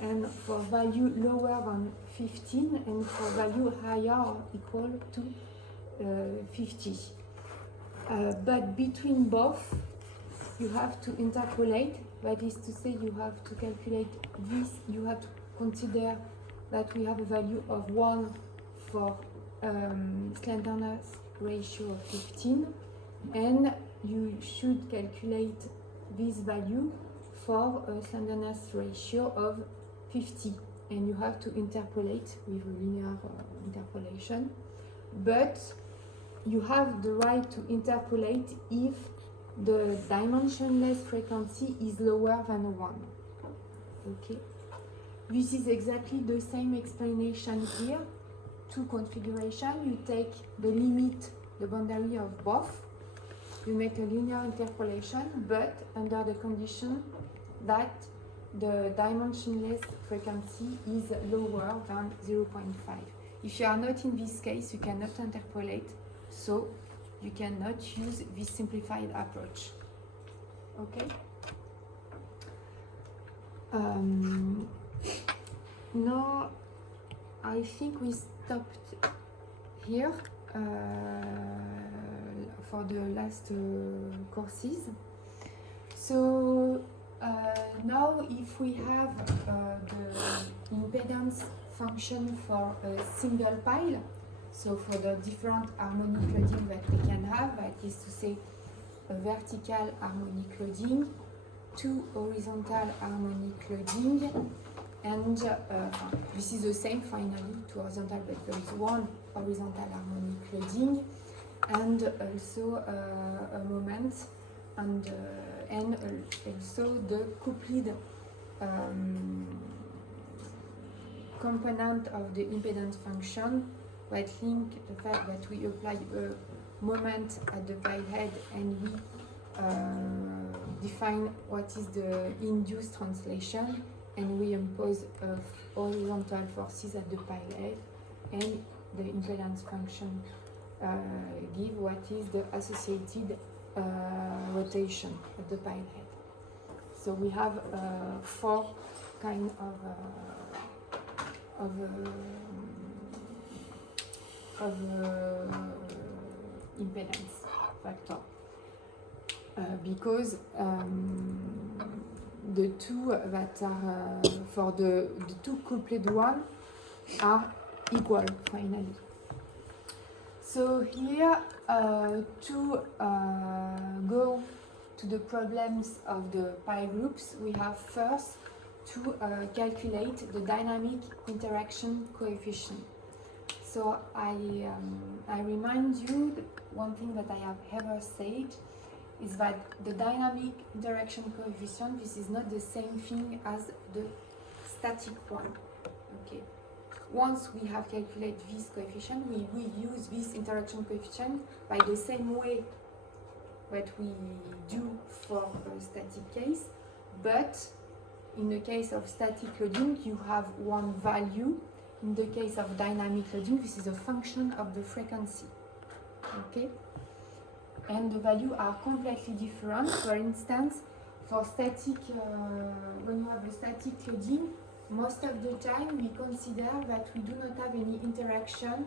and for value lower than 15 and for value higher or equal to 50. But between both, you have to interpolate, that is to say you have to calculate this, you have to consider that we have a value of 1 for slenderness ratio of 15, and you should calculate this value for a slenderness ratio of 50, and you have to interpolate with a linear interpolation, but you have the right to interpolate if the dimensionless frequency is lower than 1. Okay, this is exactly the same explanation here. Two configuration, you take the limit, the boundary of both, you make a linear interpolation, but under the condition that the dimensionless frequency is lower than 0.5. If you are not in this case, you cannot interpolate, so you cannot use this simplified approach. Okay? Now, I think we stopped here for the last courses. So now if we have the impedance function for a single pile, so for the different harmonic loading that we can have, that is to say a vertical harmonic loading, two horizontal harmonic loading, and this is the same finally, two horizontal, but there is one horizontal harmonic loading, and also a moment, and also the coupled component of the impedance function that link the fact that we apply a moment at the pile head and we define what is the induced translation, and we impose horizontal forces at the pile head, and the impedance function give what is the associated rotation at the pile head. So we have four kind of impedance factor because the two that are for the two coupled one are equal finally. So here to go to the problems of the pile groups, we have first to calculate the dynamic interaction coefficient. So I remind you that one thing that I have ever said is that the dynamic interaction coefficient, this is not the same thing as the static one. Okay. Once we have calculated this coefficient, we will use this interaction coefficient by the same way that we do for a static case, but in the case of static loading, you have one value. In the case of dynamic loading, this is a function of the frequency. Okay? And the values are completely different. For instance, for static, when you have a static loading, most of the time we consider that we do not have any interaction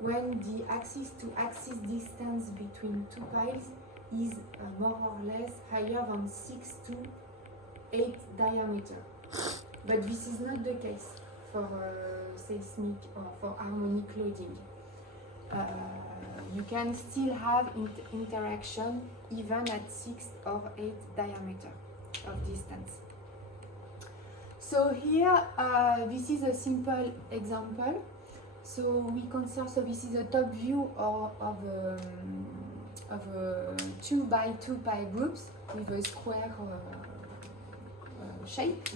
when the axis to axis distance between two piles is more or less higher than 6 to 8 diameter. But this is not the case for seismic or for harmonic loading. You can still have interaction even at 6 or 8 diameter of distance. So here, this is a simple example. So we consider, so this is a top view of a 2 by 2 pile groups with a square shape.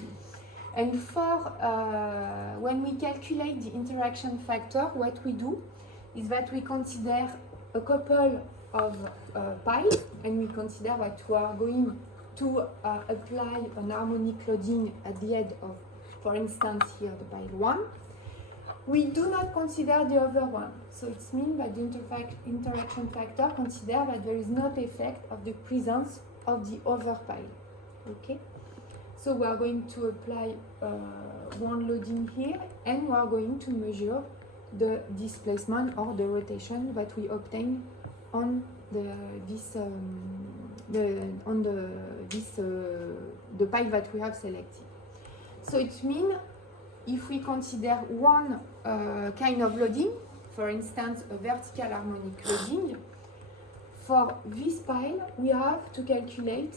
And for when we calculate the interaction factor, what we do is that we consider a couple of piles, and we consider that we are going to apply an harmonic loading at the head of, for instance, here the pile 1. We do not consider the other one. So it means that the interaction factor consider that there is no effect of the presence of the other pile. Okay? So we are going to apply one loading here, and we are going to measure the displacement or the rotation that we obtain on the pile that we have selected. So it means if we consider one kind of loading, for instance a vertical harmonic loading, for this pile we have to calculate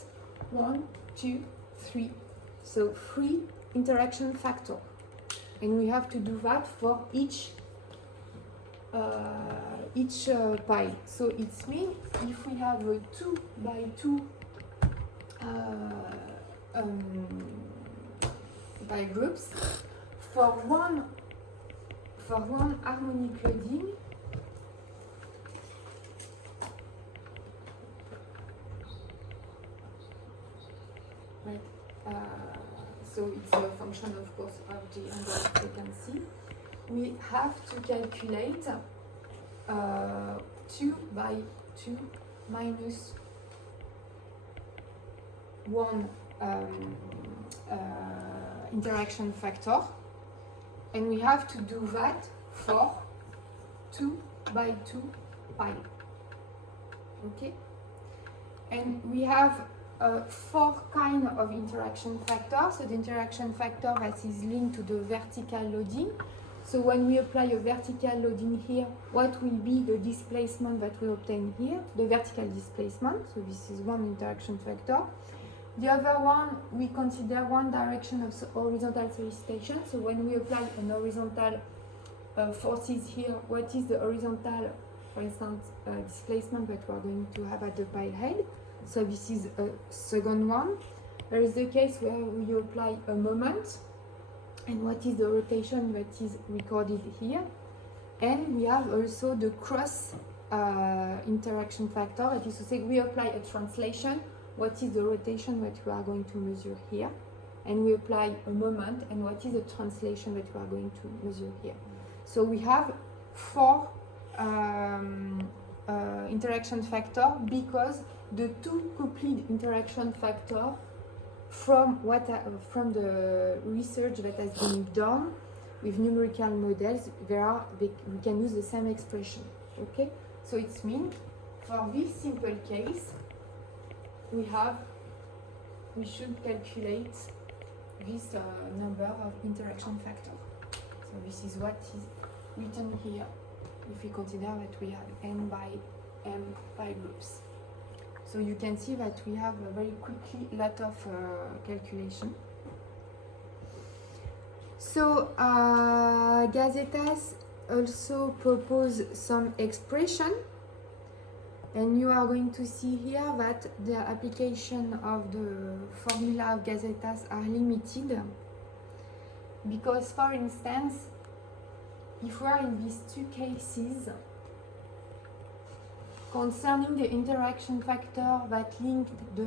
1, 2, 3. So 3 interaction factor, and we have to do that for each pile. So it means if we have a 2 by 2 pile groups, for one harmonic loading, right, so it's a function of course of the angle of frequency, we have to calculate 2 by 2 minus 1 interaction factor, and we have to do that for 2 by 2 pi. Okay, and we have 4 kind of interaction factors. So the interaction factor that is linked to the vertical loading. So when we apply a vertical loading here, what will be the displacement that we obtain here? The vertical displacement. So this is one interaction factor. The other one, we consider one direction of horizontal solicitation. So when we apply an horizontal forces here, what is the horizontal, for instance, displacement that we are going to have at the pile head? So this is a second one. There is the case where we apply a moment, and what is the rotation that is recorded here. And we have also the cross interaction factor, that is to say we apply a translation, what is the rotation that we are going to measure here, and we apply a moment, and what is the translation that we are going to measure here. So we have 4 interaction factor, because the 2 coupled interaction factor from the research that has been done with numerical models, we can use the same expression. Okay, so it means for this simple case we should calculate this number of interaction factor. So this is what is written here if we consider that we have n by m pile groups. So you can see that we have a very quickly a lot of calculation. So Gazetas also propose some expression, and you are going to see here that the application of the formula of Gazetas are limited, because for instance, if we are in these 2 cases concerning the interaction factor that linked the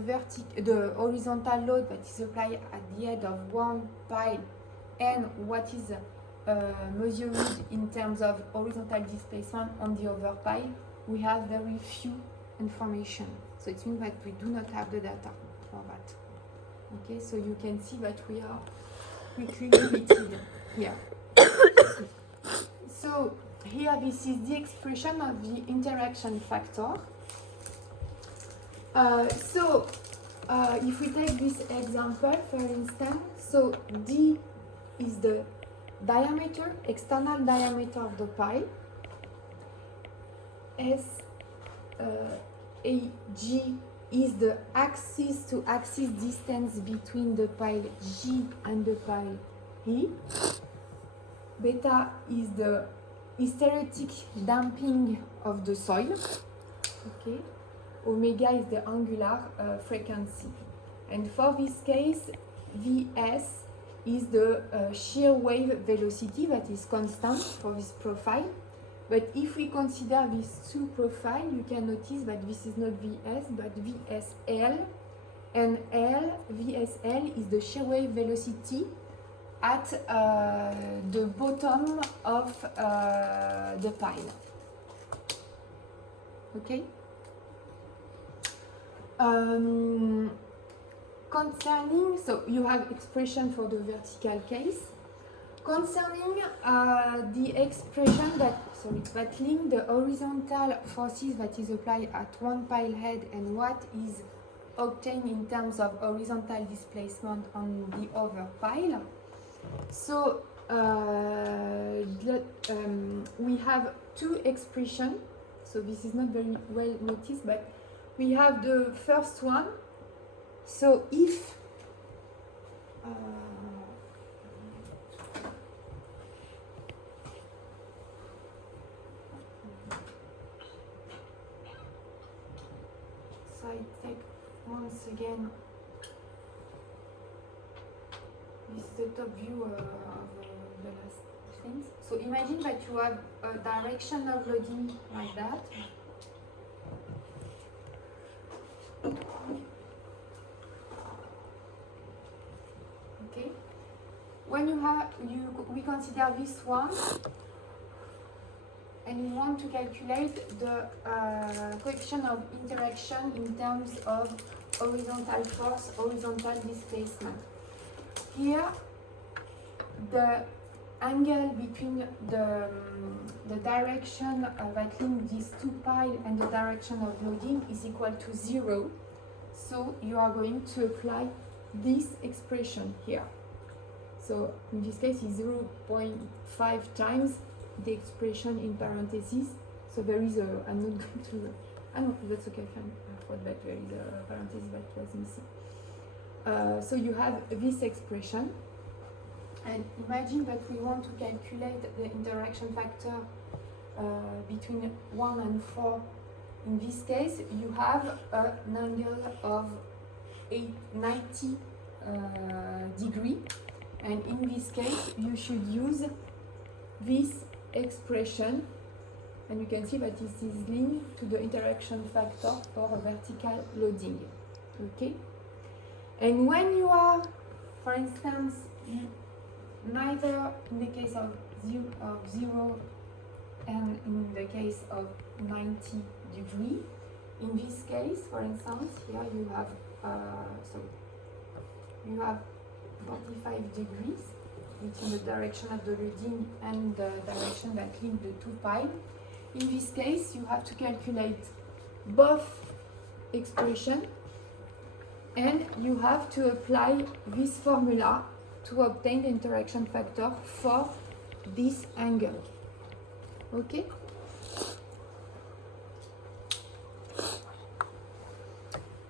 horizontal load that is applied at the head of one pile, and what is measured in terms of horizontal displacement on the other pile, we have very few information. So it means that we do not have the data for that. Okay, so you can see that we are quickly limited here. So here this is the expression of the interaction factor. If we take this example, for instance, so D is the diameter, external diameter of the pile. AG is the axis to axis distance between the pile G and the pile E. Beta is the hysteretic damping of the soil. Okay. Omega is the angular frequency. And for this case, Vs is the shear wave velocity that is constant for this profile. But if we consider these 2 profiles, you can notice that this is not Vs but VSL, and VSL is the shear wave velocity at the bottom of the pile. Okay. concerning, so you have expression for the vertical case. Concerning the expression that link the horizontal forces that is applied at one pile head and what is obtained in terms of horizontal displacement on the other pile. So we have two expressions. So this is not very well noticed, but we have the first one. So if so I take once again this is the top view of the last things. So imagine that you have a direction of loading like that. Okay. When we consider this one, and we want to calculate the coefficient of interaction in terms of horizontal force, horizontal displacement. Here, the angle between the direction that link these two piles and the direction of loading is equal to 0. So you are going to apply this expression here. So in this case, it's 0.5 times the expression in parentheses. So there is a, I'm not going to, no, that's okay, fine. I thought that there is a parenthesis that was missing. So you have this expression, and imagine that we want to calculate the interaction factor between 1 and 4. In this case, you have an angle of 90 degree, and in this case, you should use this expression, and you can see that this is linked to the interaction factor for a vertical loading. Okay? And when you are, for instance, neither in the case of 0 and in the case of 90 degree, in this case, for instance, here you have you have 45 degrees, which is the direction of the loading and the direction that link the two piles. In this case, you have to calculate both expressions, and you have to apply this formula to obtain the interaction factor for this angle. Okay?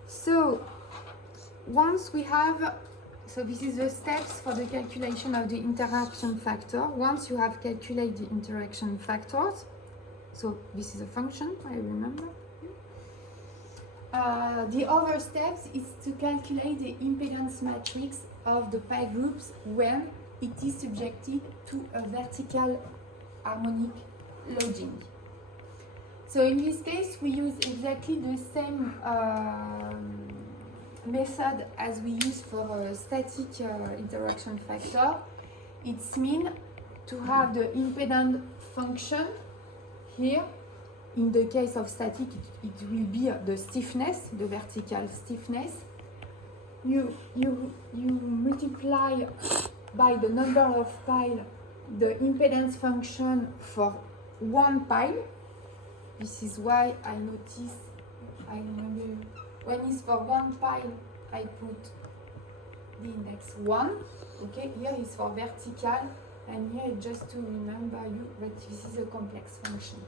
So once we have, so this is the steps for the calculation of the interaction factor. Once you have calculated the interaction factors, so this is a function, I remember. The other steps is to calculate the impedance matrix of the pi groups when it is subjected to a vertical harmonic loading. So in this case, we use exactly the same method as we use for a static interaction factor. It's mean to have the impedance function here. In the case of static, it will be the stiffness, the vertical stiffness. You multiply by the number of piles the impedance function for one pile. This is why I notice, I remember, when it's for one pile, I put the index 1. Okay, here is for vertical, and here just to remember you that this is a complex function.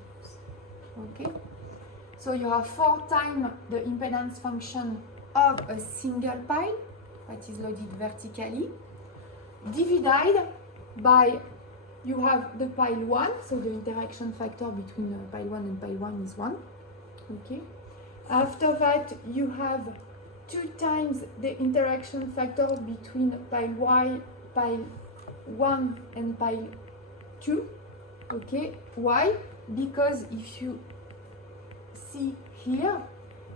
Okay, so you have 4 times the impedance function of a single pile that is loaded vertically, divided by, you have the pile 1, so the interaction factor between pile 1 and pile 1 is 1. Okay, after that you have 2 times the interaction factor between pile 1 and pile 2. Okay, why? Because if you see here,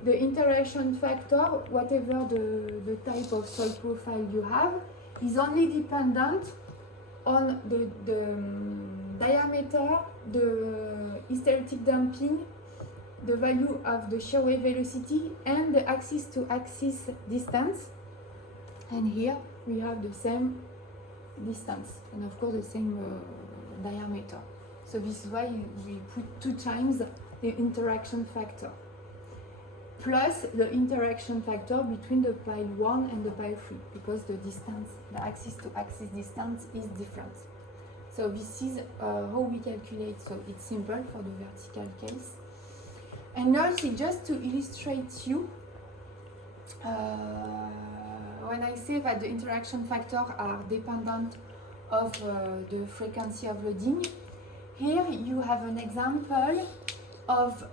the interaction factor, whatever the type of soil profile you have, is only dependent on the diameter, the hysteretic damping, the value of the shear wave velocity, and the axis to axis distance. And here we have the same distance and of course the same diameter. So this is why we put 2 times the interaction factor plus the interaction factor between the pile 1 and the pile 3 because the distance, the axis to axis distance is different. So this is how we calculate, so it's simple for the vertical case. And also just to illustrate you, when I say that the interaction factors are dependent of the frequency of loading, here you have an example of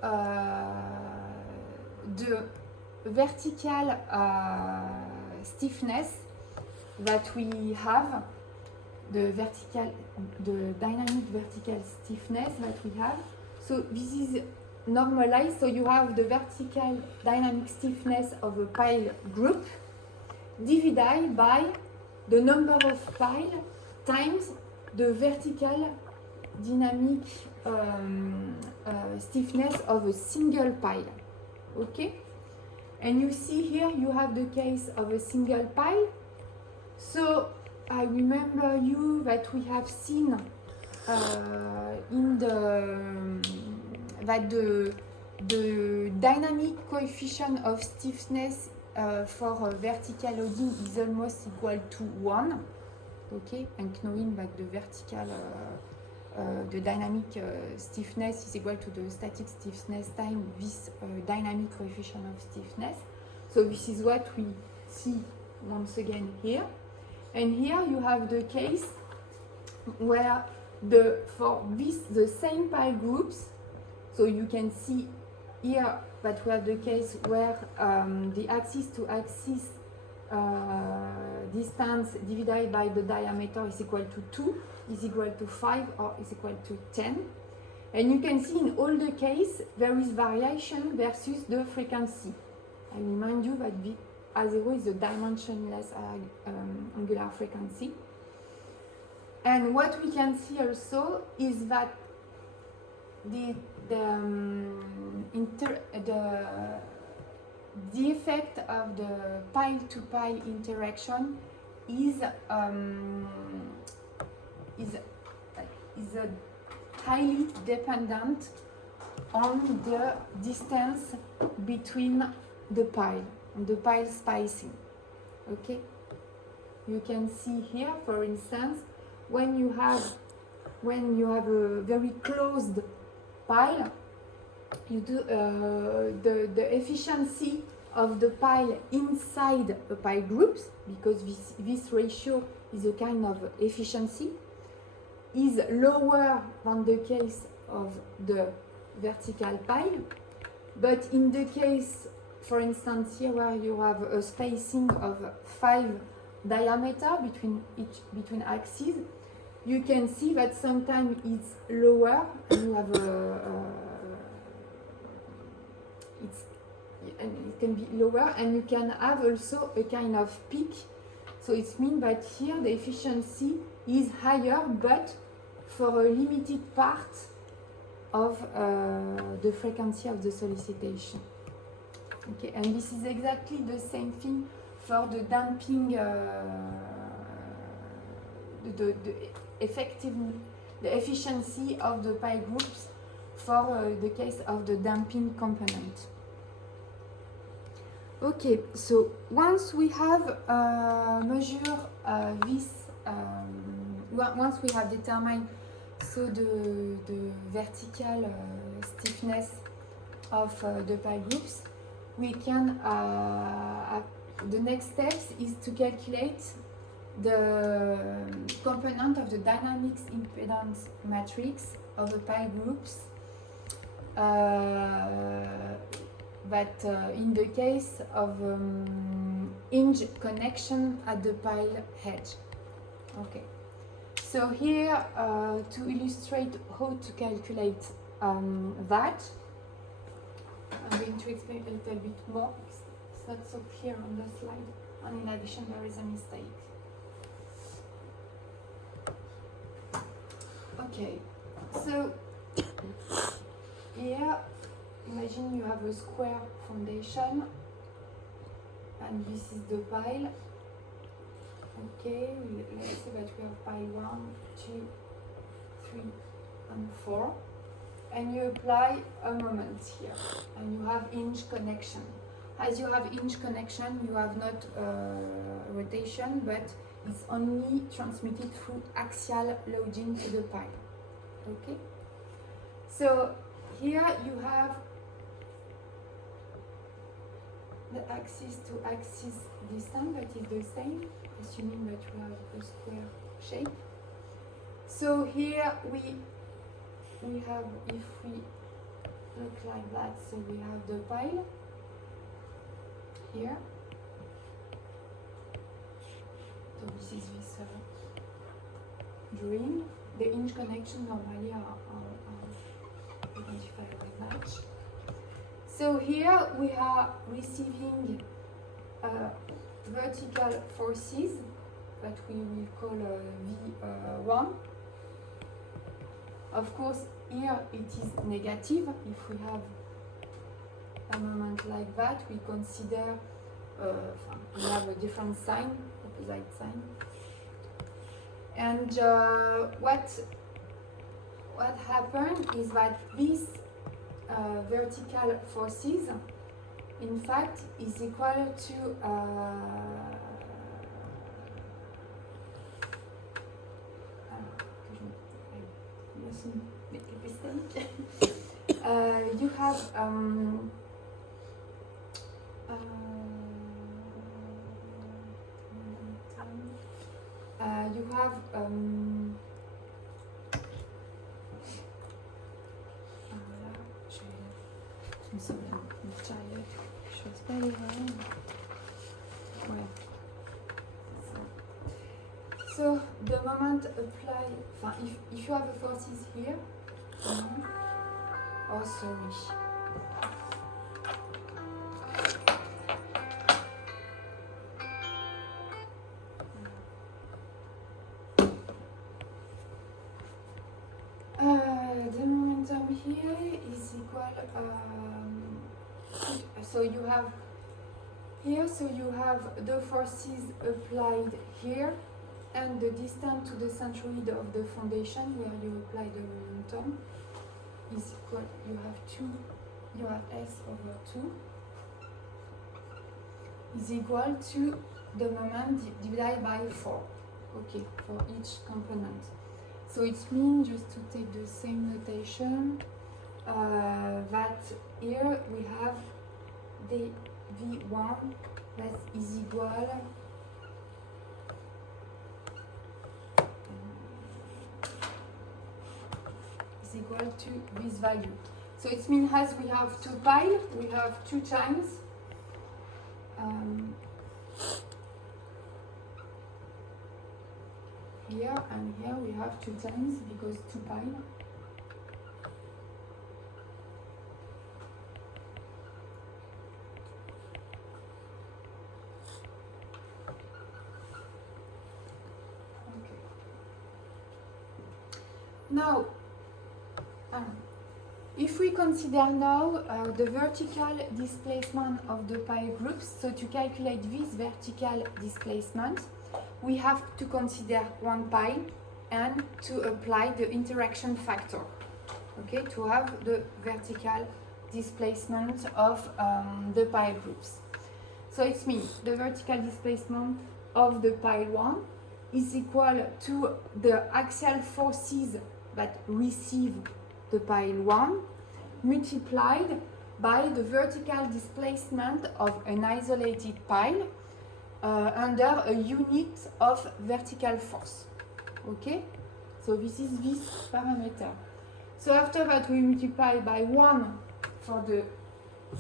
the vertical stiffness that we have, the dynamic vertical stiffness that we have. So this is normalized, so you have the vertical dynamic stiffness of a pile group divided by the number of piles times the vertical dynamic stiffness of a single pile. Okay? And you see here you have the case of a single pile. So I remember you that we have seen in that the dynamic coefficient of stiffness for vertical loading is almost equal to 1. Okay, and knowing that the vertical the dynamic stiffness is equal to the static stiffness times this dynamic coefficient of stiffness. So this is what we see once again here. And here you have the case where the same pile groups, so you can see here that we have the case where the axis to axis distance divided by the diameter is equal to 2, is equal to 5, or is equal to 10. And you can see in all the cases there is variation versus the frequency. I remind you that A0 is a dimensionless angular frequency. And what we can see also is that the effect of the pile-to-pile interaction is highly dependent on the distance between the pile, the pile spacing. Okay, you can see here, for instance, when you have a very closed pile, you do the efficiency of the pile inside the pile groups, because this ratio is a kind of efficiency, is lower than the case of the vertical pile. But in the case, for instance, here where you have a spacing of 5 diameter between axes, you can see that sometimes it's lower, and you have it can be lower, and you can have also a kind of peak. So it means that here the efficiency is higher, but for a limited part of the frequency of the solicitation. Okay, and this is exactly the same thing for the damping, the efficiency of the pile groups for the case of the damping component. Okay, so once we have measured this, once we have determined so the vertical stiffness of the pile groups, we can the next steps is to calculate the component of the dynamics impedance matrix of the pile groups, but in the case of hinge connection at the pile edge. Okay, so here to illustrate how to calculate that, I'm going to explain a little bit more because it's not so clear on the slide, and in addition there is a mistake. Okay, so here imagine you have a square foundation and this is the pile, Okay, let's say that we have pile 1, 2, 3, and 4. And you apply a moment here, and you have hinge connection. As you have hinge connection, you have not rotation, but it's only transmitted through axial loading to the pile. Okay? So here you have the axis to axis distance that is the same, assuming that you have a square shape. So here we have, if we look like that, so we have the pile here. So this is this drawing. The hinge connection normally are identified by match. So here we are receiving vertical forces that we will call V1. Of course, here it is negative. If we have a moment like that, we consider we have a different sign, opposite sign. And what happened is that these vertical forces, in fact, is equal to make a mistake. You have so the moment apply, if you have a forces here, oh sorry. The momentum here is equal, so you have here, so you have the forces applied here, and the distance to the centroid of the foundation where you apply the momentum is equal, you have S over 2 is equal to the moment divided by 4, okay, for each component. So it means, just to take the same notation, that here we have the V1 that is equal to this value. So it means as we have two piles, we have 2 times here and here we have 2 times because 2 piles. Now, if we consider now the vertical displacement of the pile groups, so to calculate this vertical displacement, we have to consider one pile and to apply the interaction factor, okay, to have the vertical displacement of the pile groups. So it means the vertical displacement of the pile 1 is equal to the axial forces that receive the pile 1 multiplied by the vertical displacement of an isolated pile under a unit of vertical force. Okay? So this is this parameter. So after that we multiply by 1 for the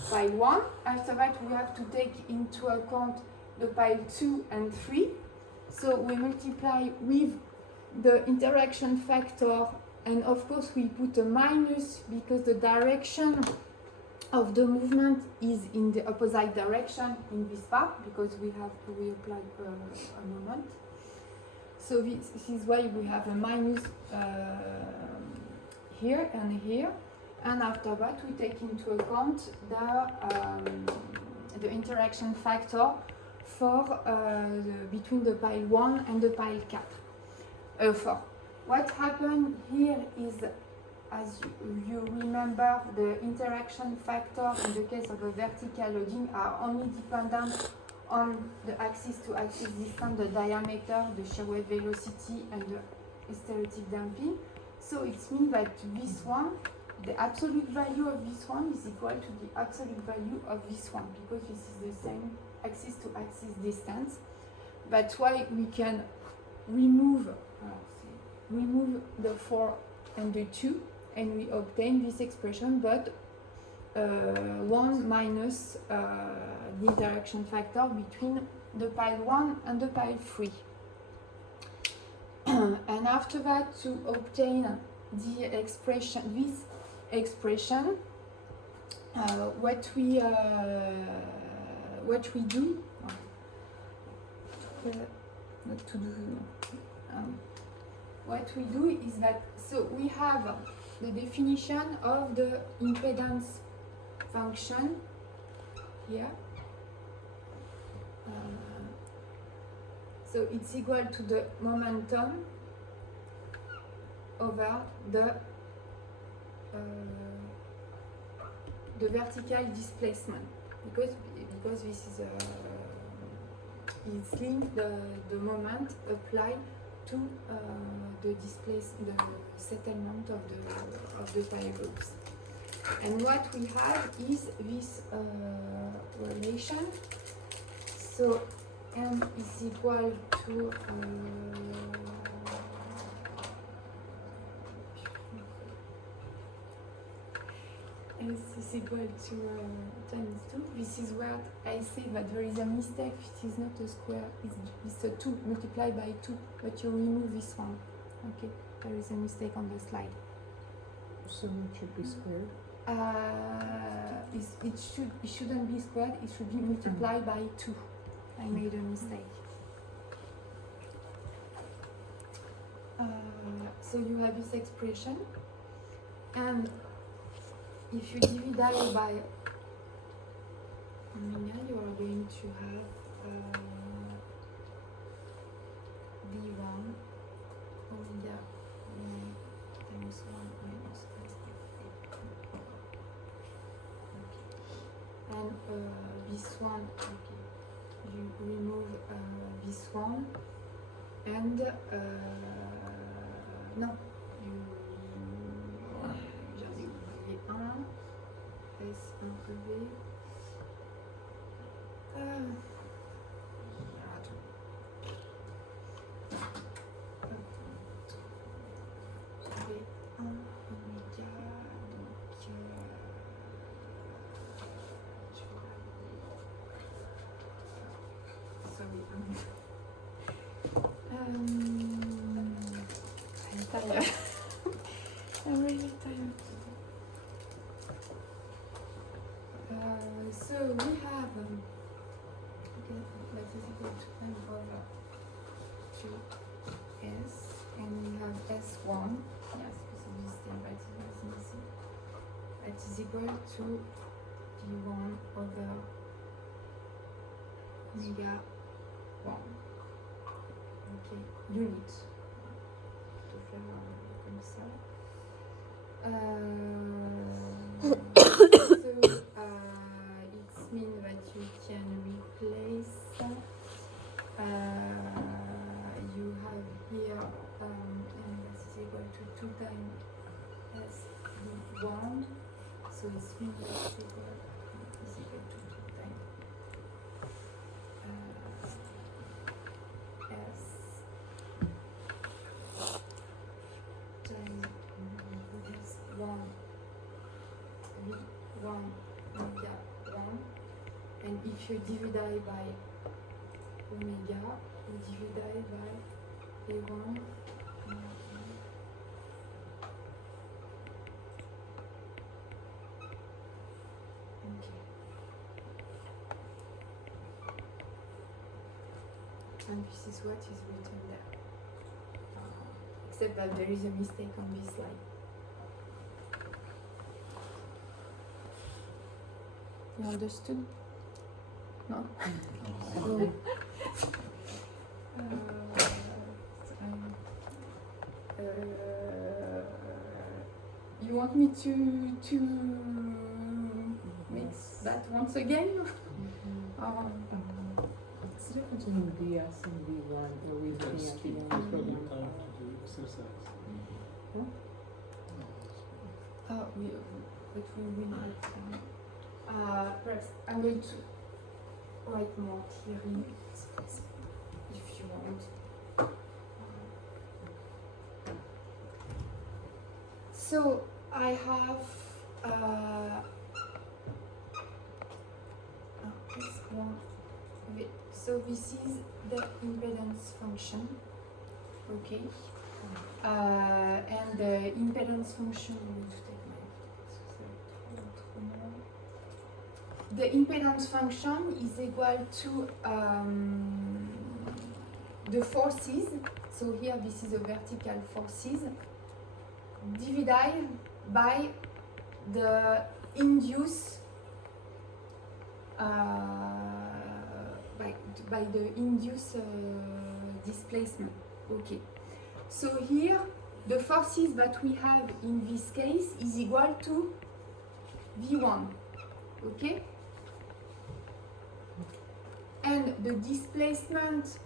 pile 1. After that we have to take into account the pile 2 and 3. So we multiply with the interaction factor, and of course we put a minus because the direction of the movement is in the opposite direction in this part, because we applied a moment. So this is why we have a minus here and here, and after that we take into account the interaction factor for between the pile 1 and the pile 4. What happened here is, as you remember, the interaction factor in the case of a vertical loading are only dependent on the axis-to-axis distance, the diameter, the shear wave velocity, and the hysteretic damping. So it means that this one, the absolute value of this one is equal to the absolute value of this one, because this is the same axis-to-axis distance. That's why we can remove the 4 and the 2, and we obtain this expression, but 1 minus the interaction factor between the pile 1 and the pile 3. And after that, to obtain the expression, this expression, what we do, what we do is that, so we have the definition of the impedance function here. So it's equal to the momentum over the vertical displacement, because this is it's linked the moment applied to the settlement of the pile groups. And what we have is this relation. So M is equal to S is equal to times 2. This is where I say that there is a mistake. It is not a square, it's a 2 multiplied by 2, but you remove this one. Okay, there is a mistake on the slide. So it should be squared? It shouldn't be squared, it should be multiplied by 2. I made a mistake. So you have this expression, and if you divide by omega, you are going to have B1 omega times 1 minus okay. And this one, okay, you remove this one, and no, j'avais oublié un, S un peu V. V1 oméga, donc sorry. I'm tired. I'm really tired. So we have okay, that is equal to M over 2S, and we have S1. Yes, because of this derivative is missing. That is equal to D1 over omega 1. Okay, unit. To faire comme ça. So it means that you can replace. You have here and this is equal to 2 times S1. So it means that is equal to 2 times S times S1 V1 omega 1, and if you divide by omega, you divide by A1 okay. And this is what is written there. Except that there is a mistake on this slide. You understood? No? You want me to mix that once again? Or- What's the difference between VS and V1? Or we looking at the ones program? Time to do exercise. But we will write perhaps I'm going to write more clearly if you want. So I have this one. So this is the impedance function. Okay. And the impedance function, the impedance function is equal to the forces. So here this is a vertical forces divided by the induced by the induced displacement. Okay. So here the forces that we have in this case is equal to V1. Okay? And the displacement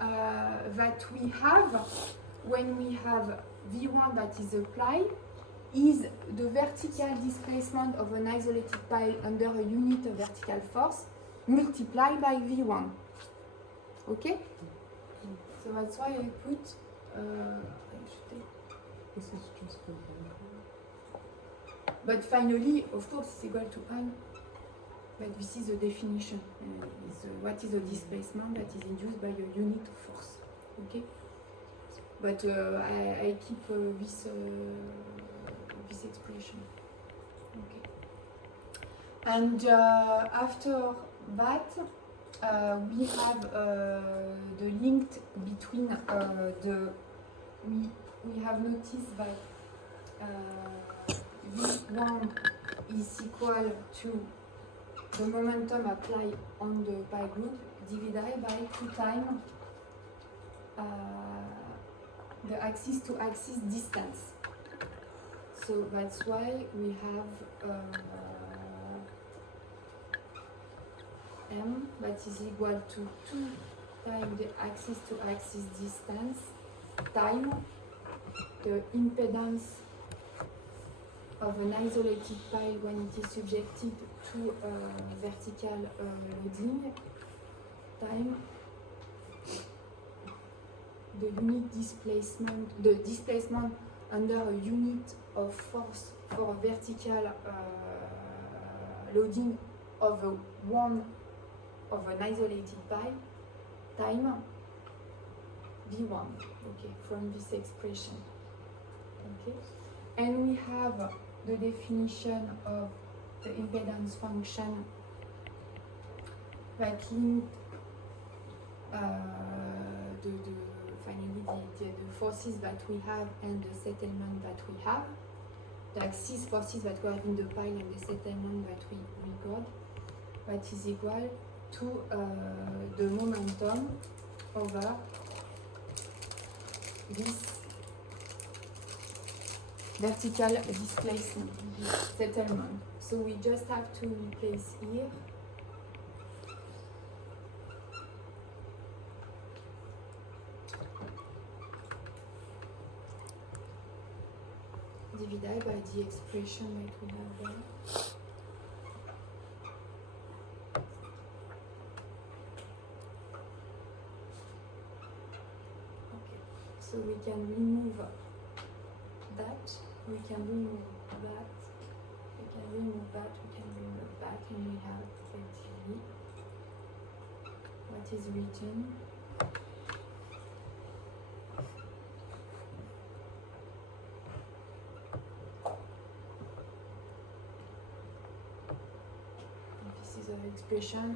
that we have when we have V1 that is applied is the vertical displacement of an isolated pile under a unit of vertical force multiplied by V1. Okay? So that's why I put This is just for but finally, of course, it's equal to I. But this is the definition. What is the displacement that is induced by a unit of force? Okay. But I keep this expression. Okay. And after that, we have the link between we have noticed that V1 is equal to the momentum applied on the pi group divided by 2 times the axis to axis distance. So that's why we have M that is equal to 2 times the axis to axis distance times the impedance of an isolated pile when it is subjected to vertical loading time the unit displacement, the displacement under a unit of force for a vertical loading of one of an isolated pile time V1. Okay, from this expression. Okay, and we have the definition of the impedance function that link finally the forces that we have and the settlement that we have, the axis forces that we have in the pile and the settlement that we record, that is equal to the momentum over this vertical displacement, this settlement. So we just have to replace here divided by the expression that we have there. Okay, so we can remove that, we can remove that, we can remove that, we can remove that, and we have effectively what is written. This is an expression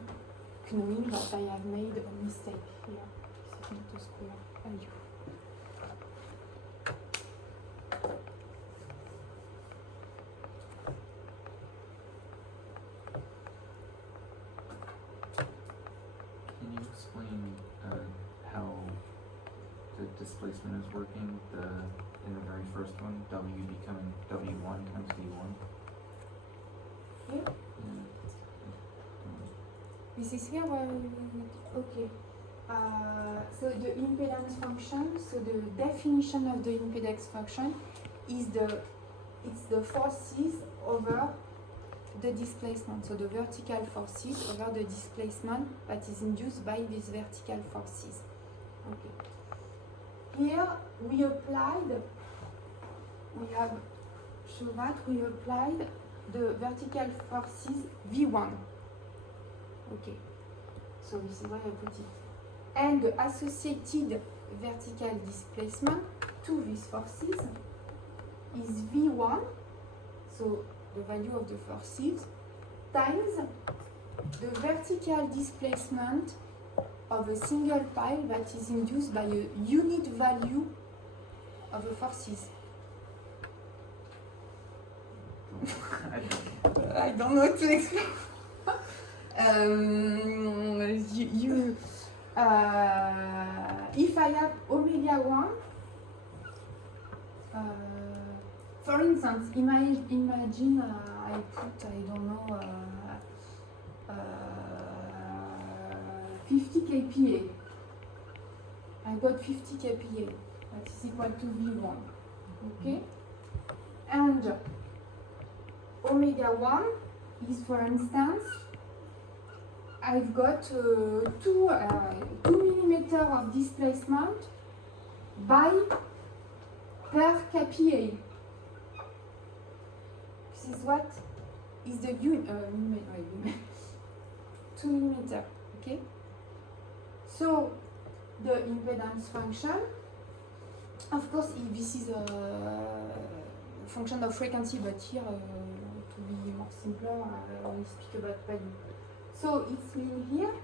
knowing that I have made a mistake here. This is not a square value. explain how the displacement is working? In the very first one, W becoming W1 times V1. Here? Yeah. This is here where okay. So the impedance function, so the definition of the impedance function is it's the forces over the displacement, so the vertical forces over the displacement that is induced by these vertical forces. Okay. Here we applied, we have shown that we applied the vertical forces V1. Okay, so this is why I put it. And the associated vertical displacement to these forces is V1, so the value of the forces, times the vertical displacement of a single pile that is induced by a unit value of the forces. I don't know what to explain. If I have omega 1, for instance, imagine I put, I don't know, 50 kPa. I got 50 kPa, that is equal to V1, okay? And omega 1 is, for instance, I've got 2 millimeter of displacement by per kPa. This is what is the 2 millimeter, okay? So the impedance function, of course, this is a function of frequency, but here, to be more simpler, we speak about value. So it's mean here,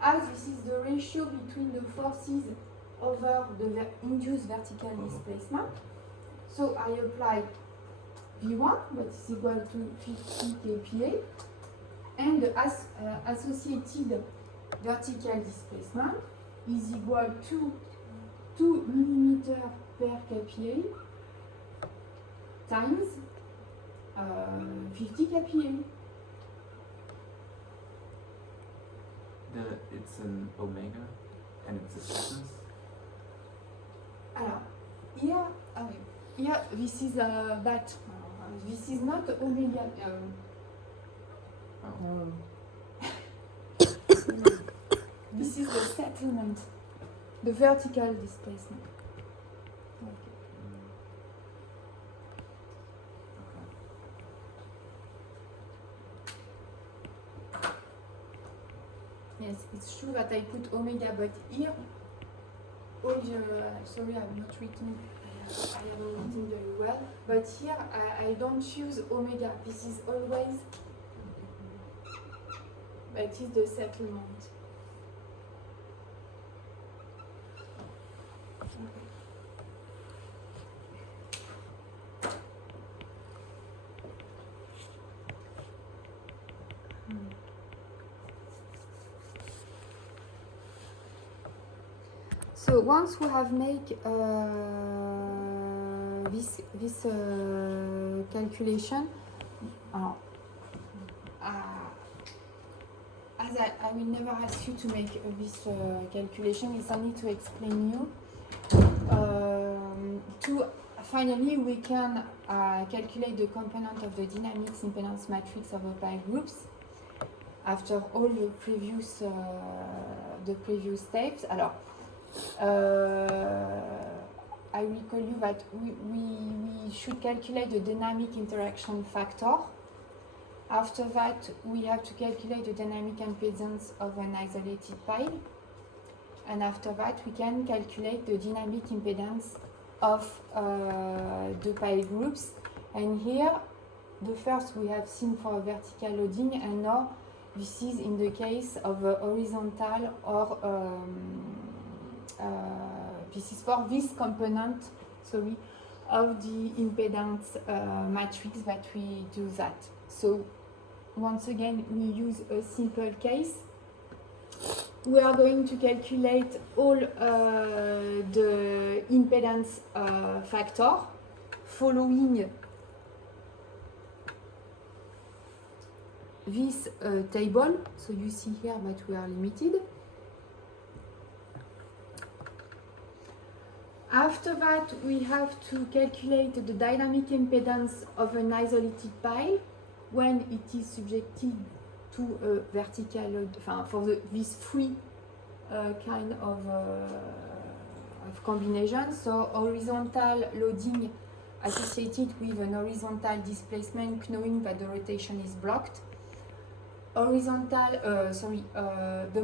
as this is the ratio between the forces over the induced vertical displacement. So I apply V1, that is equal to 50 kPa, and the associated vertical displacement is equal to 2 millimeter per kPa times 50 kPa. It's an omega and it's a sequence. Alors, here, here this is that. This is not omega. This is the settlement, the vertical displacement. Okay. Yes, it's true that I put omega, but here, all the, sorry, I have not written, I haven't written very well, but here I don't use omega. This is always, that is the settlement. So once we have made this calculation, as I will never ask you to make this calculation, it's only to explain you. Finally, we can calculate the component of the dynamics impedance matrix of pile groups after all the previous steps. Alors, I will tell you that we should calculate the dynamic interaction factor. After that, we have to calculate the dynamic impedance of an isolated pile. And after that, we can calculate the dynamic impedance of the pile groups. And here, the first we have seen for vertical loading, and now this is in the case of horizontal or this is for this component, sorry, of the impedance matrix that we do that. So once again, we use a simple case. we are going to calculate all the impedance factor following this table. So you see here that we are limited. After that, we have to calculate the dynamic impedance of an isolated pile when it is subjected to a vertical, for this three kind of combination. So horizontal loading associated with an horizontal displacement, knowing that the rotation is blocked. The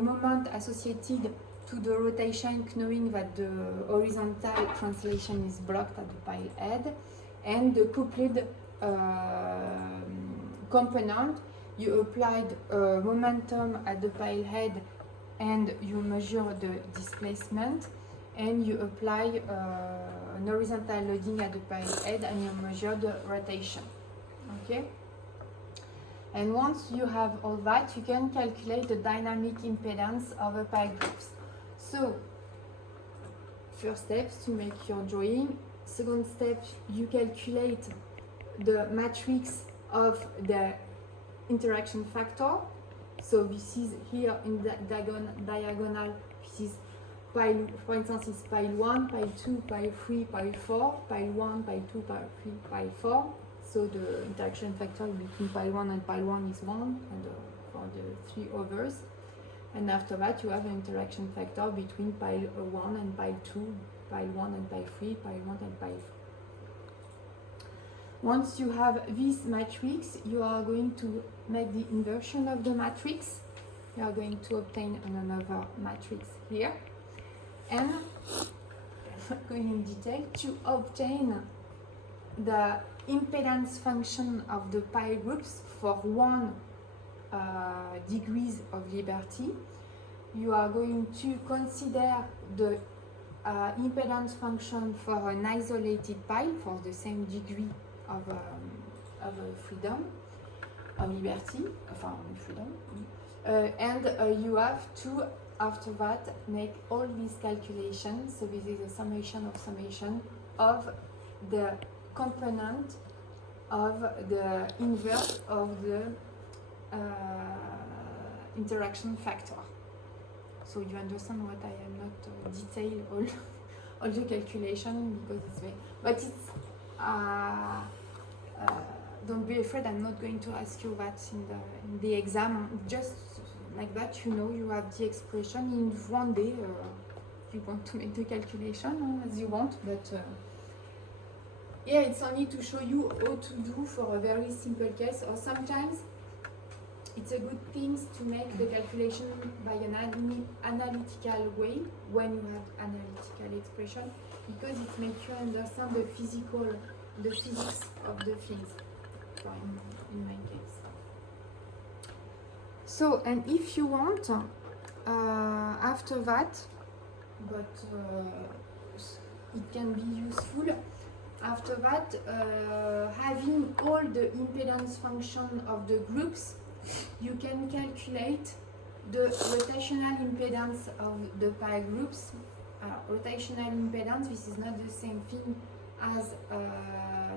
moment associated to the rotation, knowing that the horizontal translation is blocked at the pile head, and the coupled component, you applied momentum at the pile head and you measure the displacement, and you apply an horizontal loading at the pile head and you measure the rotation. Okay? And once you have all that, you can calculate the dynamic impedance of a pile groups. So, first step, you make your drawing. Second step, you calculate the matrix of the interaction factor. So this is here in the diagonal. This is pile, for instance, it's pile 1, pile 2, pile 3, pile 4, pile 1, pile 2, pile 3, pile 4. So the interaction factor between pile 1 and pile 1 is 1, and for the 3 others. And after that, you have an interaction factor between pile 1 and pile 2, pile 1 and pile 3, pile 1 and pile 4. Once you have this matrix, you are going to make the inversion of the matrix. You are going to obtain another matrix here. And I'm not going in detail, to obtain the impedance function of the pile groups for 1 degrees of liberty, you are going to consider the impedance function for an isolated pile for the same degree of freedom, of liberty, freedom, and you have to, after that, make all these calculations. So this is a summation of the component of the inverse of the interaction factor. So you understand what I am not detail all the calculation, because it's very, but it's don't be afraid, I'm not going to ask you that in the exam. Just like that, you have the expression in one day. You want to make the calculation as you want, but yeah, it's only to show you how to do for a very simple case, or sometimes it's a good thing to make the calculation by an analytical way when you have analytical expression, because it makes you understand the physics of the things, in my case. So, and if you want, after that, but it can be useful, after that, having all the impedance function of the groups, you can calculate the rotational impedance of the pile groups. Rotational impedance, this is not the same thing as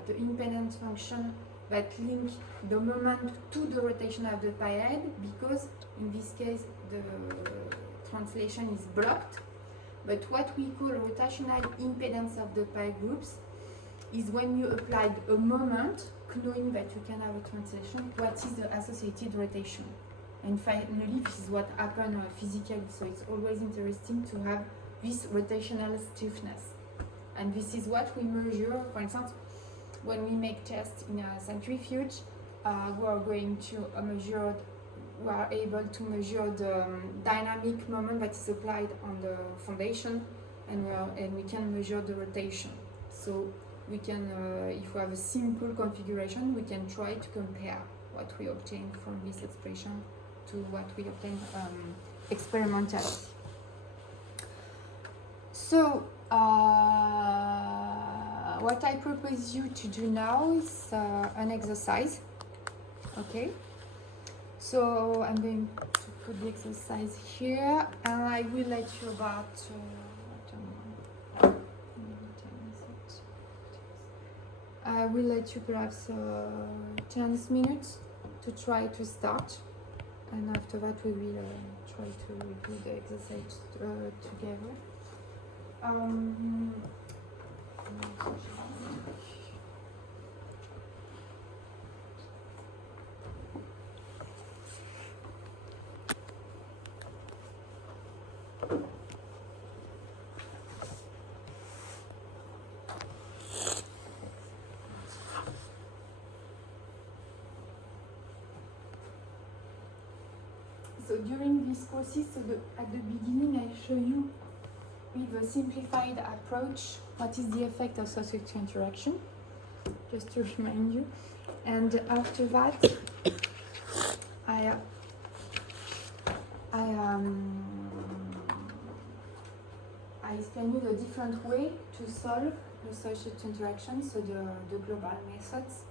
the impedance function that link the moment to the rotation of the pile head, because in this case the translation is blocked. But what we call rotational impedance of the pile groups is when you apply a moment, knowing that you can have a translation, what is the associated rotation. And finally, this is what happens physically, so it's always interesting to have this rotational stiffness. And this is what we measure, for instance, when we make tests in a centrifuge, we are going to measure, we are able to measure the dynamic moment that is applied on the foundation, and we can measure the rotation. So we can, if we have a simple configuration, we can try to compare what we obtain from this expression to what we obtain experimentally. So what I propose you to do now is an exercise. Okay, so I'm going to put the exercise here, and I will let you about I don't know, maybe 10 minutes. I will let you perhaps 10 minutes to try to start, and after that we will try to do the exercise together. So during this process, at the beginning, I show you with a simplified approach what is the effect of substructure interaction, just to remind you. And after that, I explain you the different way to solve the substructure interaction, so the global methods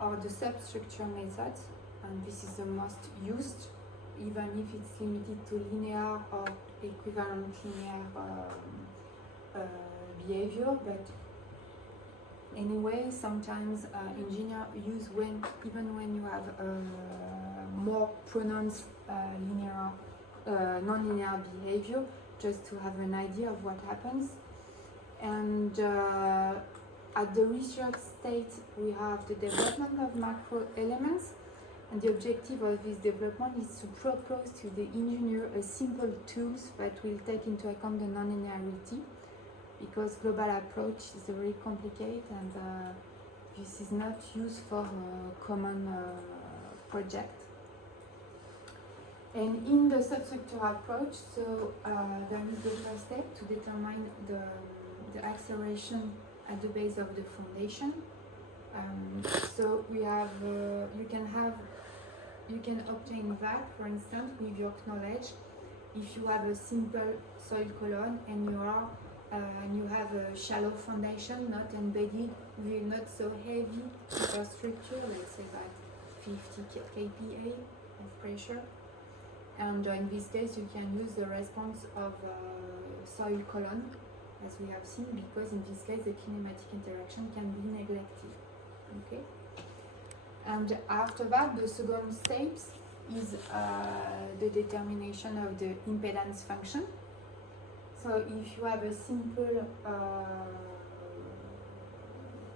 or the substructure methods, and this is the most used, even if it's limited to linear or equivalent linear behavior. But anyway, sometimes engineers use even when you have more pronounced linear, non-linear behavior, just to have an idea of what happens. And at the research state, we have the development of macro elements. And the objective of this development is to propose to the engineer a simple tools that will take into account the non-linearity, because global approach is very complicated, and this is not used for a common project. And in the substructure approach, so there is the first step to determine the acceleration at the base of the foundation. So we have, you can obtain that, for instance, with your knowledge. If you have a simple soil column and you have a shallow foundation, not embedded, with not so heavy superstructure, let's say about 50 kPa of pressure. And in this case, you can use the response of soil column, as we have seen, because in this case, the kinematic interaction can be neglected. Okay. And after that, the second step is the determination of the impedance function. So if you have a simple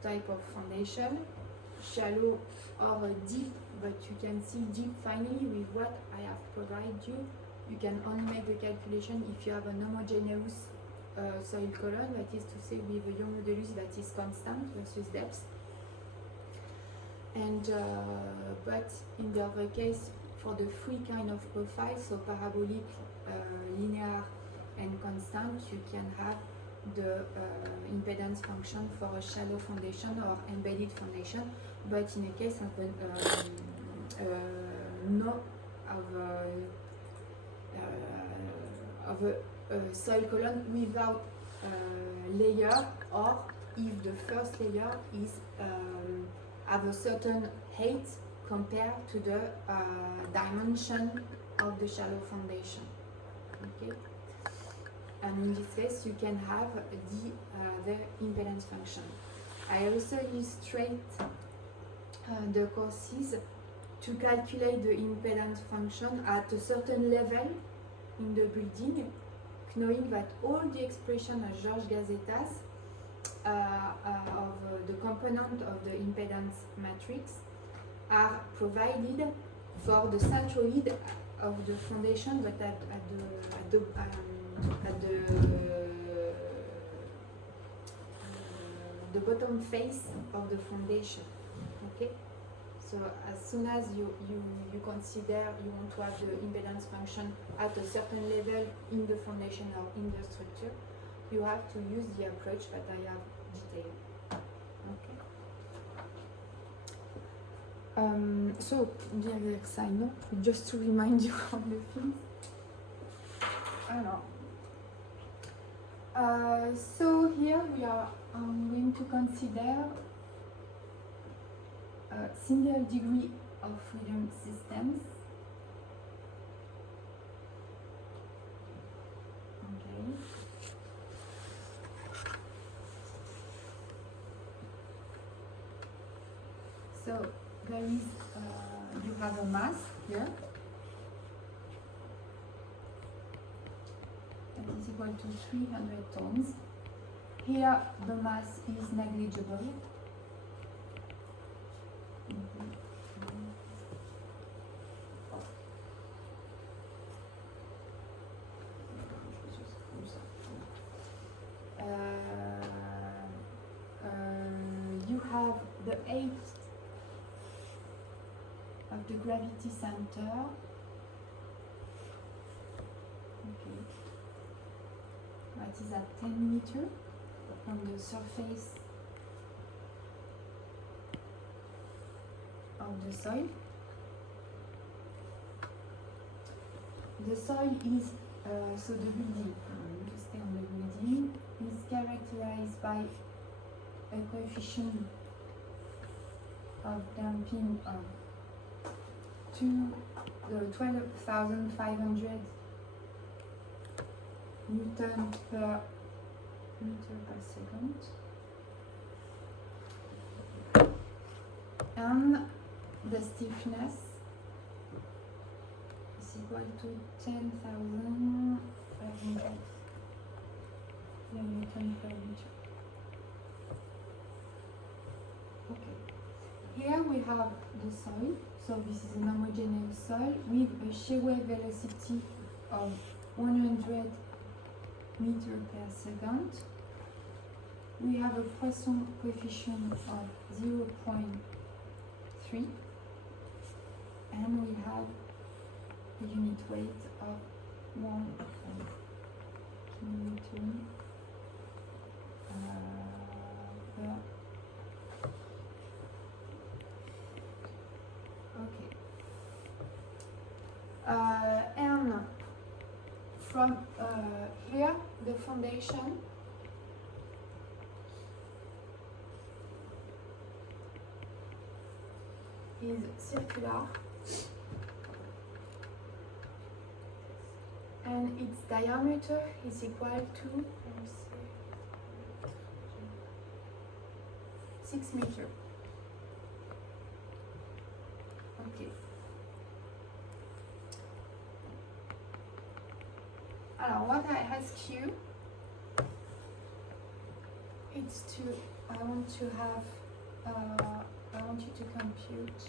type of foundation, shallow or deep, but you can see deep finally with what I have provided you, you can only make the calculation if you have an homogeneous soil column, that is to say with a Young modulus that is constant versus depth. And but in the other case, for the three kind of profile, so parabolic, linear, and constant, you can have the impedance function for a shallow foundation or embedded foundation. But in a case of a soil column without layer, or if the first layer is have a certain height compared to the dimension of the shallow foundation. Okay, and in this case you can have the impedance function. I also illustrate the courses to calculate the impedance function at a certain level in the building, knowing that all the expression of Georges Gazetas of the component of the impedance matrix are provided for the centroid of the foundation, but at the bottom face of the foundation. Okay, so as soon as you consider you want to have the impedance function at a certain level in the foundation or in the structure, you have to use the approach that I have detailed. Okay. So, dear Simon, just to remind you of the things. So here we are going to consider a single degree of freedom systems. So there is, you have a mass here that is equal to 300 tons. Here the mass is negligible. You have the 8 of the gravity center. Okay. That is at 10 meters from the surface of the soil. The soil is, so the building, to stay on the building, is characterized by a coefficient of damping of 12,500 Newton per meter per second. And the stiffness is equal to 10,500 Newton per meter. Okay. Here we have the soil. So this is an homogeneous soil with a shear wave velocity of 100 meters per second. We have a Poisson coefficient of 0.3, and we have a unit weight of 1 Newton per. Okay. And from here, the foundation is circular, and its diameter is equal to, let me see, 6 meters. Okay. Alors, what I ask you, it's to, I want you to compute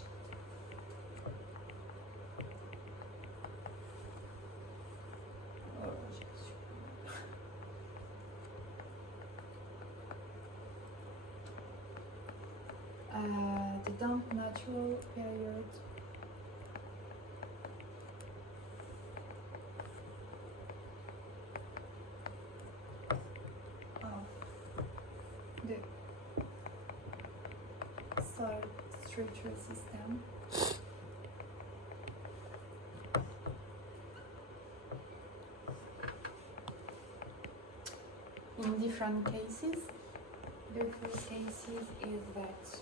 the damp natural period of the soil structural system in different cases. The first cases is that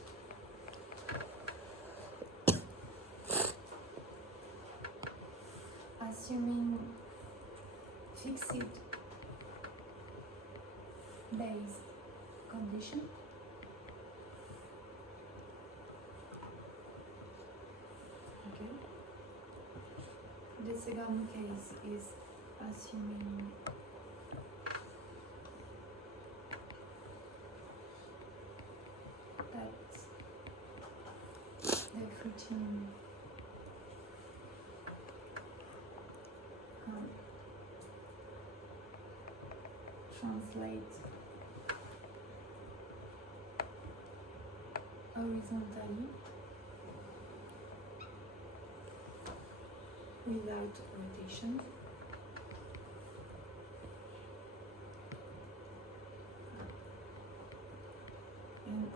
assuming fixed base condition, okay. The second case is assuming that the footing translate horizontally without rotation. In the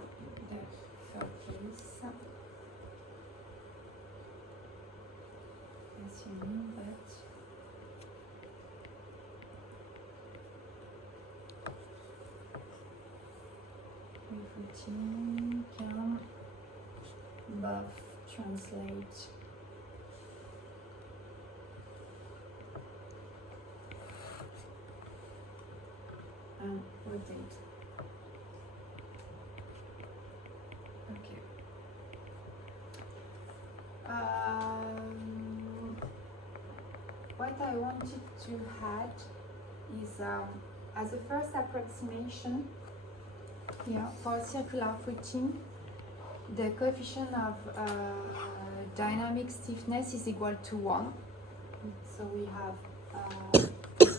third case, assuming that routine can both translate and rotate. Okay. what I wanted to add is as a first approximation, yeah, for circular footing, the coefficient of dynamic stiffness is equal to 1. So we have KH.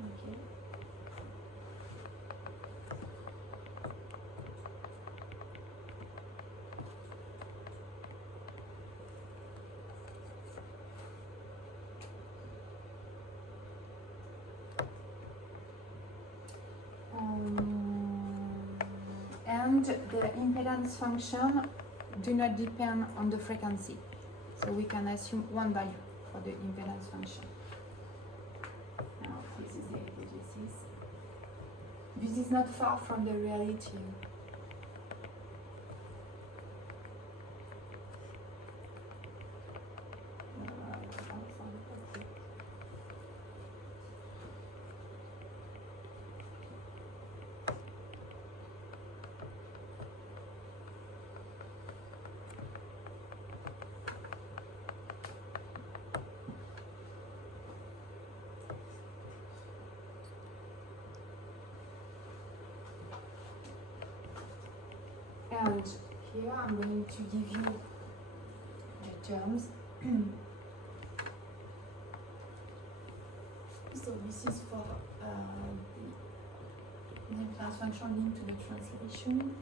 Okay. And the impedance function do not depend on the frequency. So we can assume one value for the impedance function. Now this is the hypothesis. This is not far from the reality. And here I'm going to give you the terms. So this is for the Laplace function linked to the translation.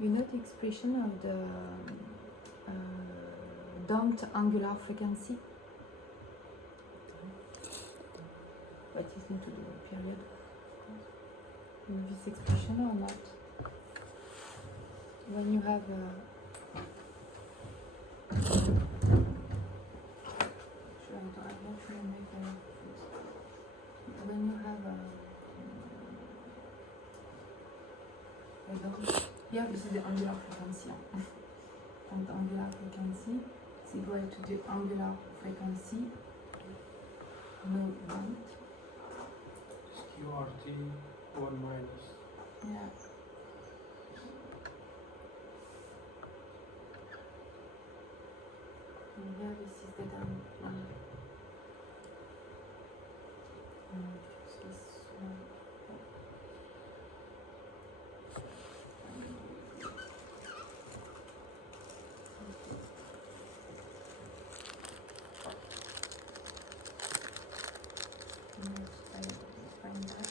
You know the expression of the damped angular frequency? What is into the period? You know this expression or not? When you have when you have yeah, this is the angular frequency. And the angular frequency is equal to the angular frequency no band. QRT 1 minus. Yeah. And here this is the down. This one. Find that.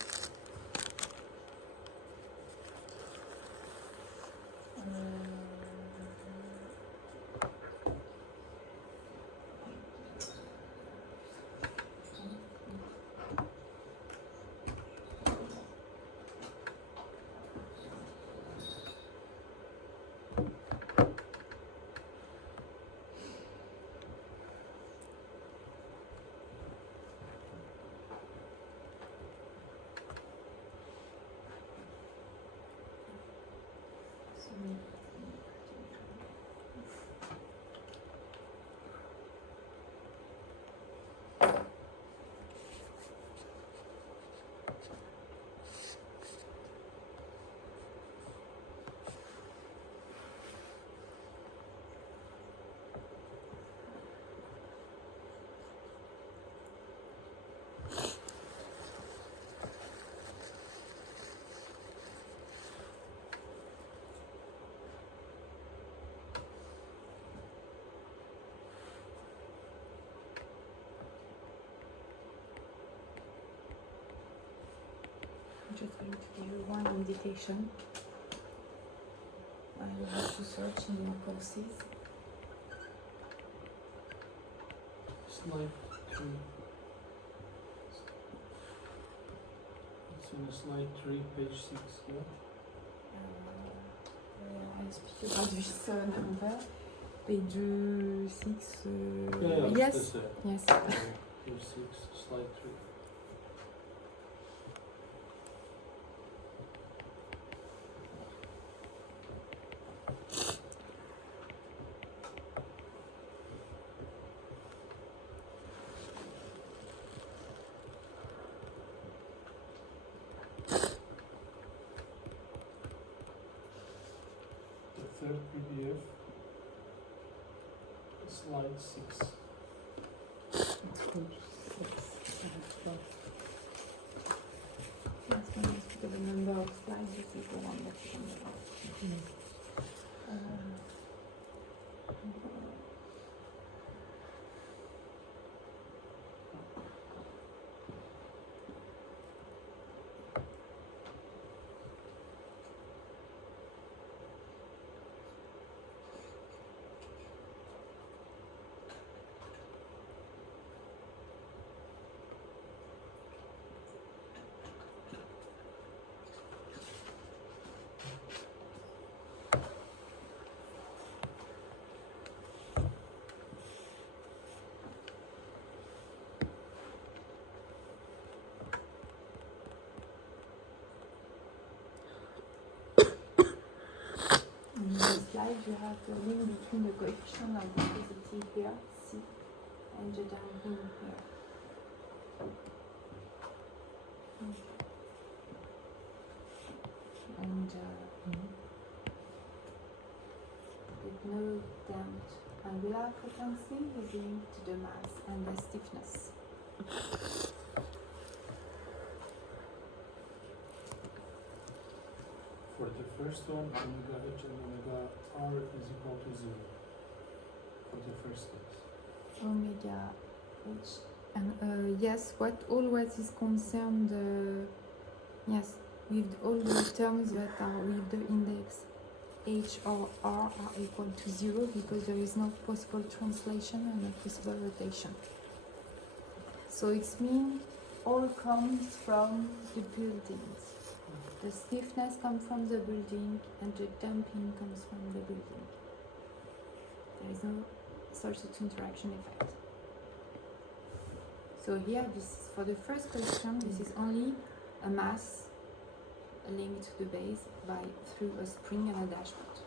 I'm just going to give you one indication. I will have to search in your courses. Slide 3. It's in slide 3, page 6, yeah? I speak about this number. Page 6. Yeah, yes. that's it. Yes. Page 6, slide 3. The third PDF, slide 6. Yes, when I speak of the number of slides, this is the one that you can In the slide, you have the link between the coefficient of the positive here, C, and the damping here. And with no damped angular frequency is linked to the mass and the stiffness. For the first one, omega h and omega r is equal to 0. For the first case. Omega h and yes, what is concerned yes, with all the terms that are with the index. H or R are equal to 0 because there is no possible translation and no possible rotation. So it's mean all comes from the buildings. The stiffness comes from the building and the damping comes from the building. There is no Sawtooth interaction effect. So here, this for the first question, this is only a mass linked to the base through a spring and a dashpot.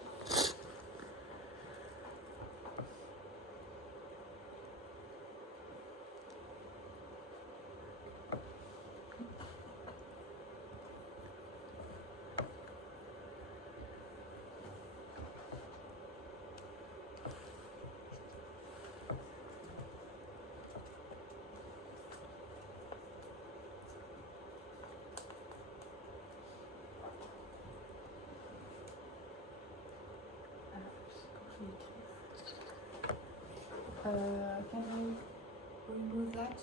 Can I remove that?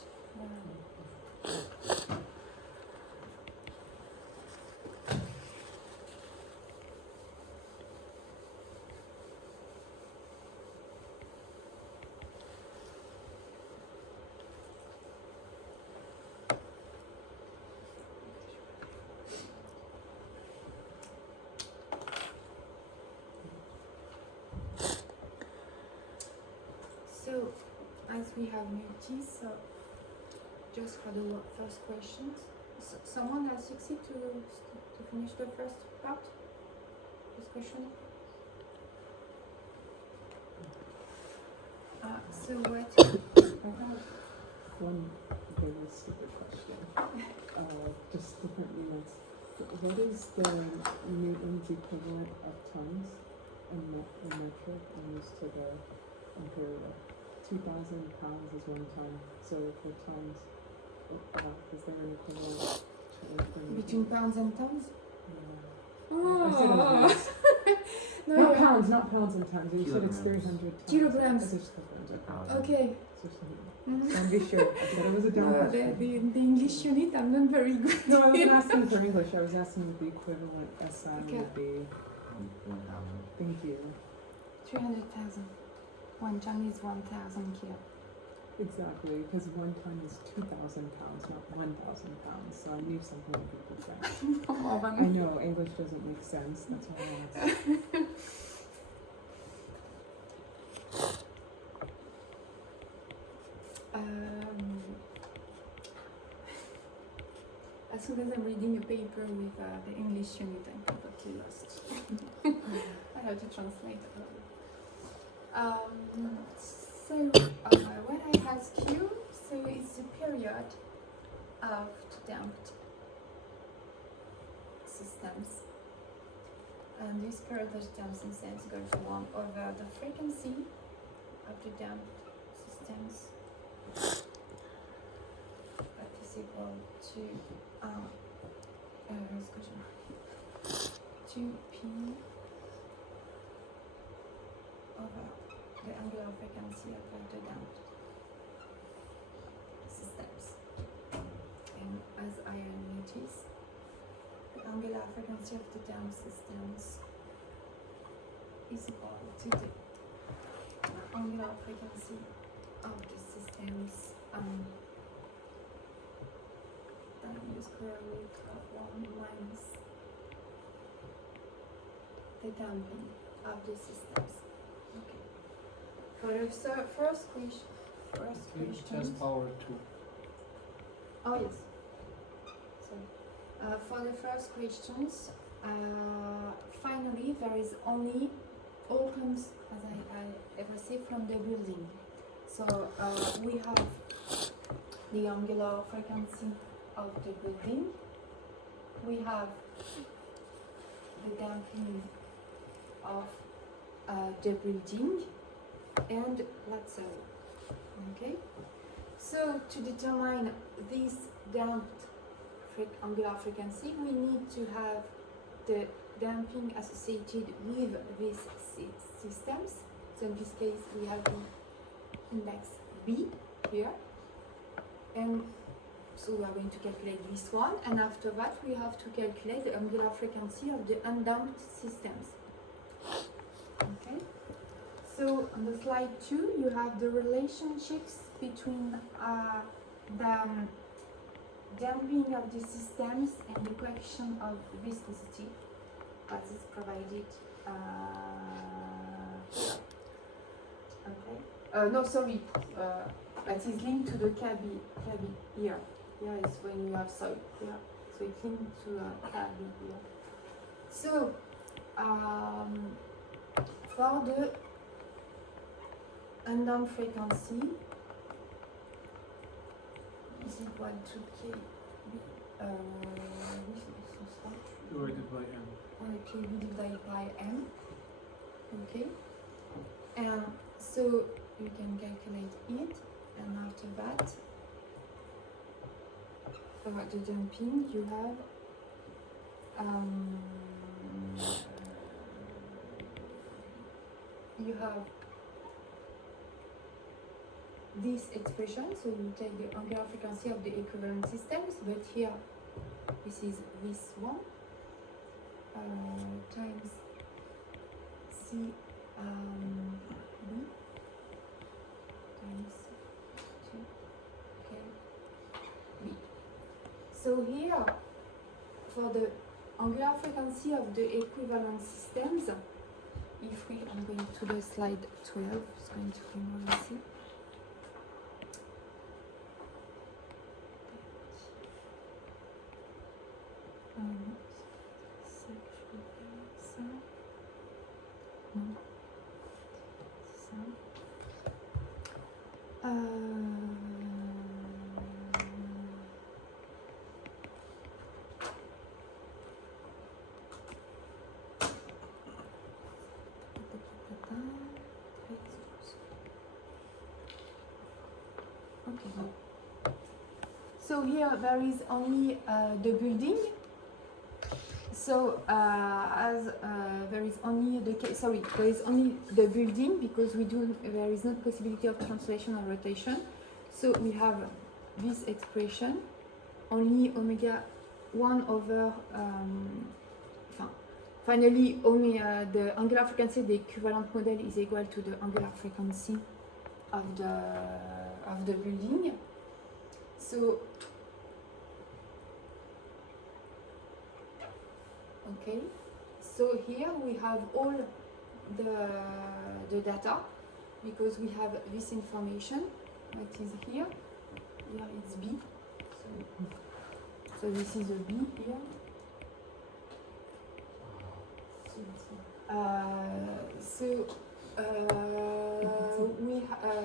So, as we have noticed, just for the first questions, someone has succeeded to finish the first part? This question? So what? I have one very stupid question. Just different units. What is the Newton's equivalent of tons in metric and used to the imperial? 2,000 pounds is 1 ton. So for tons, is there an equivalent? Between pounds and tons? Yeah. I said it was nice. No, Not yeah. pounds, not pounds and tons. You said it's Kilograms. 300 tons. Kilograms. I said just kilograms. Okay. So just be sure. I said it was a dumb No, question. the English unit, I'm not very good. No, I wasn't asking for English. I was asking what the equivalent SI Okay. would be. 1,000. Thank you. 300,000. 1 ton is 1,000 kilo. Exactly, because 1 ton is 2,000 pounds, not 1,000 pounds. So I knew something would be different. I know English doesn't make sense. That's why I asked. As soon as I'm reading a paper with the English unit, I'm completely lost. I have to translate. So what I ask you, so it's the period of the damped systems. And this period of the damped systems goes to 1 over the frequency of the damped systems. That is equal to 2p over the angular frequency of the damped systems. And as I notice, the angular frequency of the damped systems is equal to the angular frequency of the systems times the square root of 1 minus the damping of the systems. Okay. For the first question. Just power 2. Oh yes. So for the first questions, finally there is only all comes as I received from the building. So we have the angular frequency of the building. We have the damping of the building and that's all. Okay. So to determine this damped angular frequency, we need to have the damping associated with these systems. So in this case, we have the index B here, and so we are going to calculate this one, and after that we have to calculate the angular frequency of the undamped systems. on the slide 2, you have the relationships between the damping of the systems and the coefficient of viscosity that is provided. Okay. No, sorry. That is linked to the KB here. Here is when you have soil. Yeah. So it's linked to KB here. So for the undamped frequency is equal to KB. Divided by n. KB divided by m. Okay. And so you can calculate it, and after that, for the damping, you have this expression. So you take the angular frequency of the equivalent systems, but here this is this one times C B times 2 KB. So here, for the angular frequency of the equivalent systems, if we, I'm going to the slide 12, it's going to be more easy. So here there is only the building. So as there is only the there is only the building because there is no possibility of translation or rotation. So we have this expression, only omega 1 over finally the angular frequency of the equivalent model is equal to the angular frequency of the building. So okay, so here we have all the data because we have this information that is here. Here it's B. So this is a B here.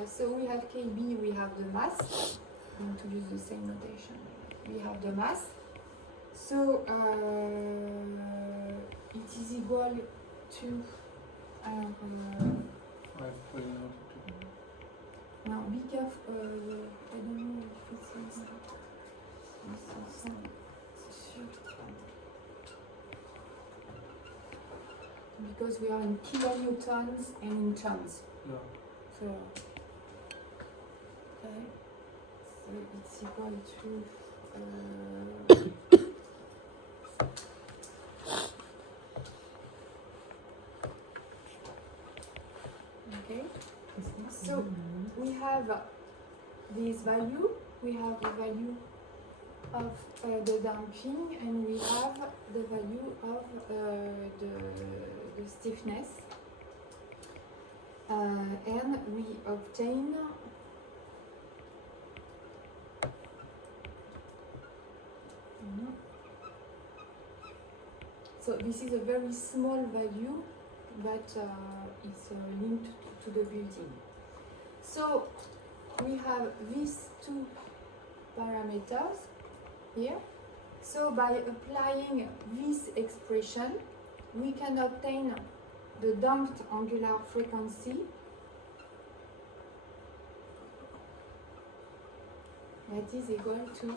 So we have KB, we have the mass. I'm going to use the same notation. We have the mass. So it is equal to 5 pointing out to now be careful. I don't know if it's because we are in kilonewtons and in tons. yeah. So okay. So it's equal to okay. So we have this value, we have the value of the damping, and we have the value of the stiffness, and we obtain so this is a very small value, but it's linked to the building. So we have these two parameters here. So by applying this expression, we can obtain the damped angular frequency that is equal to,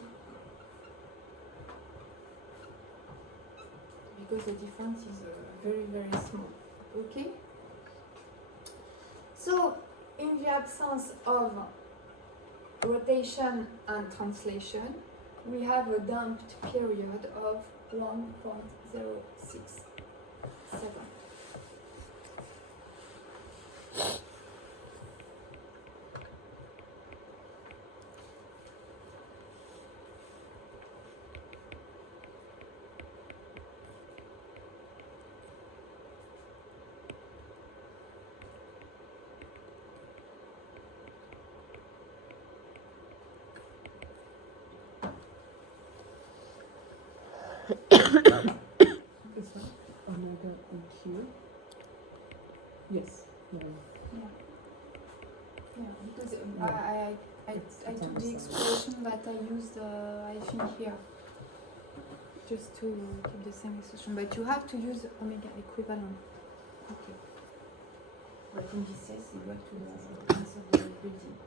because the difference is very, very small. Okay? So in the absence of rotation and translation, we have a damped period of 1.06 seconds. Is that omega EQ? Yes. Yeah. Yeah. Yeah, because Yeah. I It's on took the the side. expression that I used, I think here, just to keep the same expression. But you have to use omega equivalent. Okay. But in this case, you go to the answer of the building.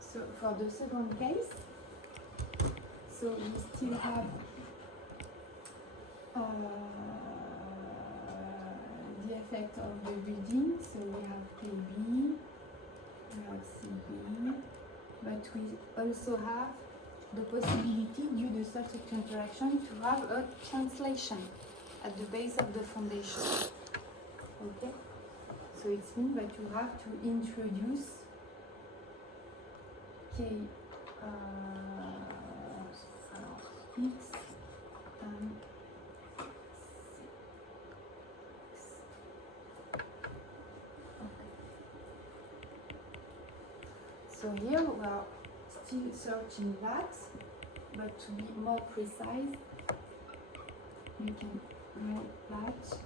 So for the second case, so we still have the effect of the building. So we have KB, we have CB, but we also have the possibility, due to such a interaction, to have a translation at the base of the foundation. Okay? So it means that you have to introduce K, X and So here we are still searching that, but to be more precise, we can write that.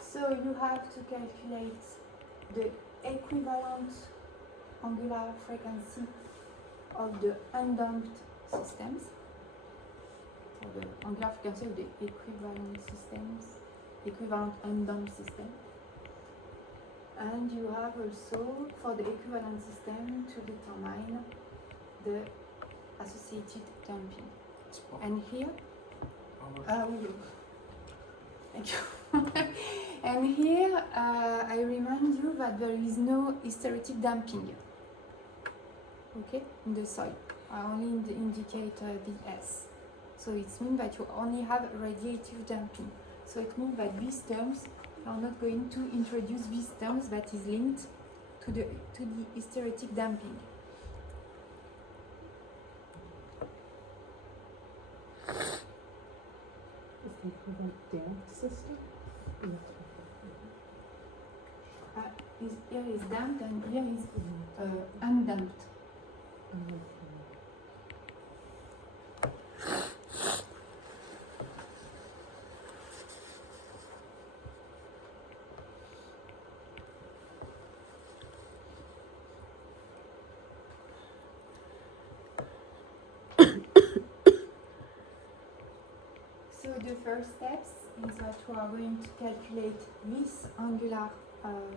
So you have to calculate the equivalent angular frequency of the undamped systems, or the angular frequency of the equivalent systems, equivalent undamped system. And you have also, for the equivalent system, to determine the associated damping. And here, thank you. And here, I remind you that there is no hysteretic damping, okay, in the soil. I only indicate Vs. So it means that you only have radiative damping. So it means that these terms are not going to introduce these terms that is linked to the hysteretic damping. Is the equivalent damped system? Here is damped and here is undamped. So the first steps is that we are going to calculate this angular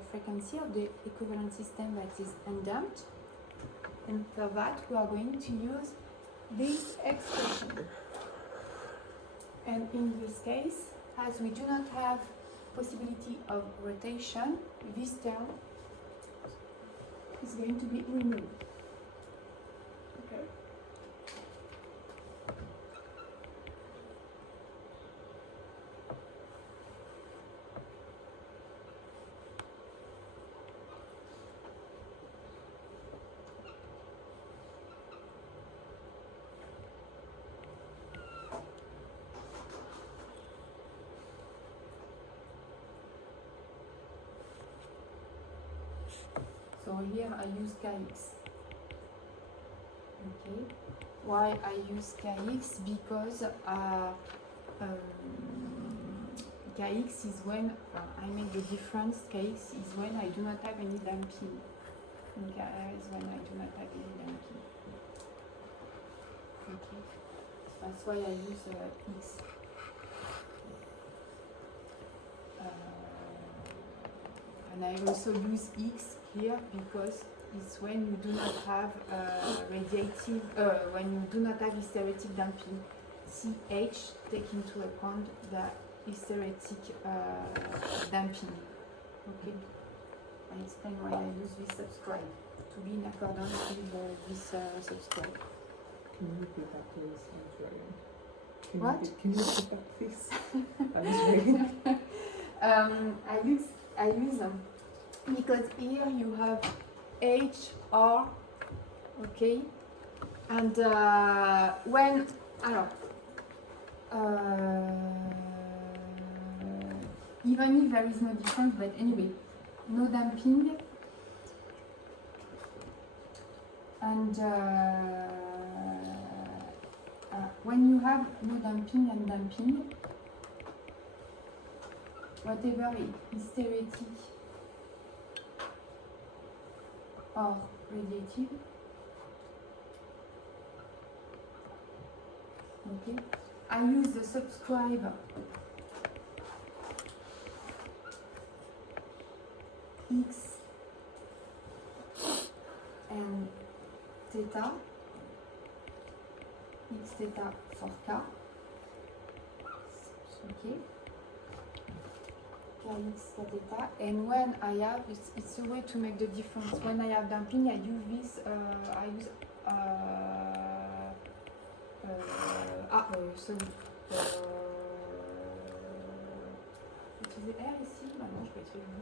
frequency of the equivalent system that is undamped. And for that, we are going to use this expression. And in this case, as we do not have possibility of rotation, this term is going to be removed. Okay. So here I use Kx. Okay. Why I use Kx? Because Kx is when I make the difference. Kx is when I do not have any damping. And Ka is when I do not have any damping. Okay. That's why I use X. And I also use X here because it's when you do not have radiative, when you do not have hysteretic damping. CH take into account the hysteretic damping. Okay, I explain why I use this subscribe to be in accordance with this subscribe. Can you repeat that, please? I was writing. What? Can you repeat that, please? I was writing. I use them because here you have H, R, okay, and when, alors, even if there is no difference, but anyway, no damping, and when you have no damping and damping, whatever is hysteretic or radiative, okay, I use the subscribe X and theta, X theta for K, okay, Kx theta, and when I have, it's a way to make the difference. When I have damping, I use this, sorry, utiliser R ici, maintenant je vais écrire le.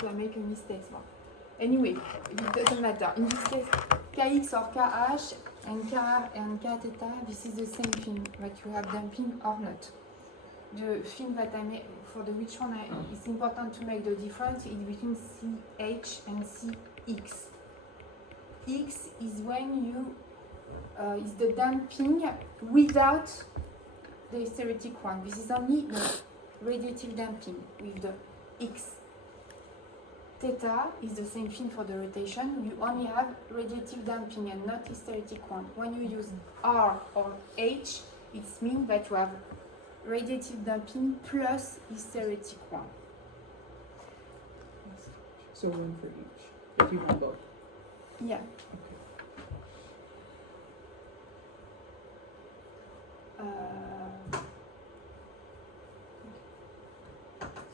So I make a mistake now. Anyway, it doesn't matter. In this case, Kx or Kh and Kr and K theta, this is the same thing, that you have damping or not. The thing that I make, for the which one it's important to make the difference is between CH and CX. X is when you is the damping without the hysteretic one. This is only the radiative damping with the X. Theta is the same thing for the rotation. You only have radiative damping and not hysteretic one. When you use R or H, it means that you have radiative damping plus hysteretic one. So one for each, if you want both. Yeah.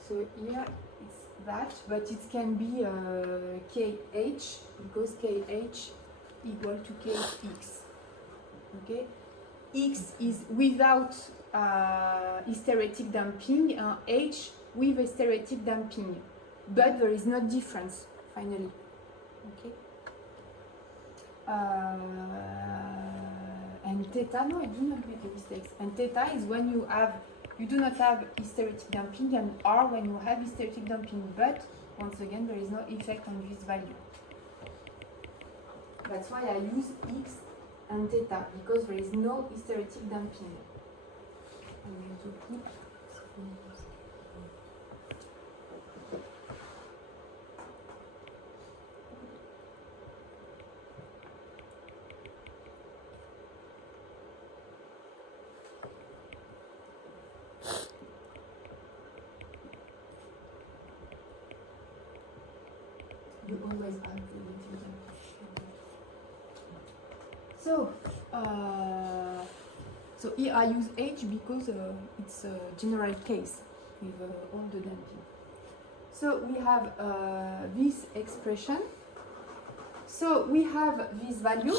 So here it's that, but it can be KH because KH equal to KX. Okay, X is without hysteretic damping and H with hysteretic damping, but there is no difference finally. Okay. And theta, no, I do not make a mistake. And theta is when you do not have hysteretic damping, and R when you have hysteretic damping, but once again there is no effect on this value. That's why I use X and theta, because there is no hysteretic damping. I'm going to put you always have the damping. So here I use H because it's a general case with all the damping. So we have this expression. So we have this value.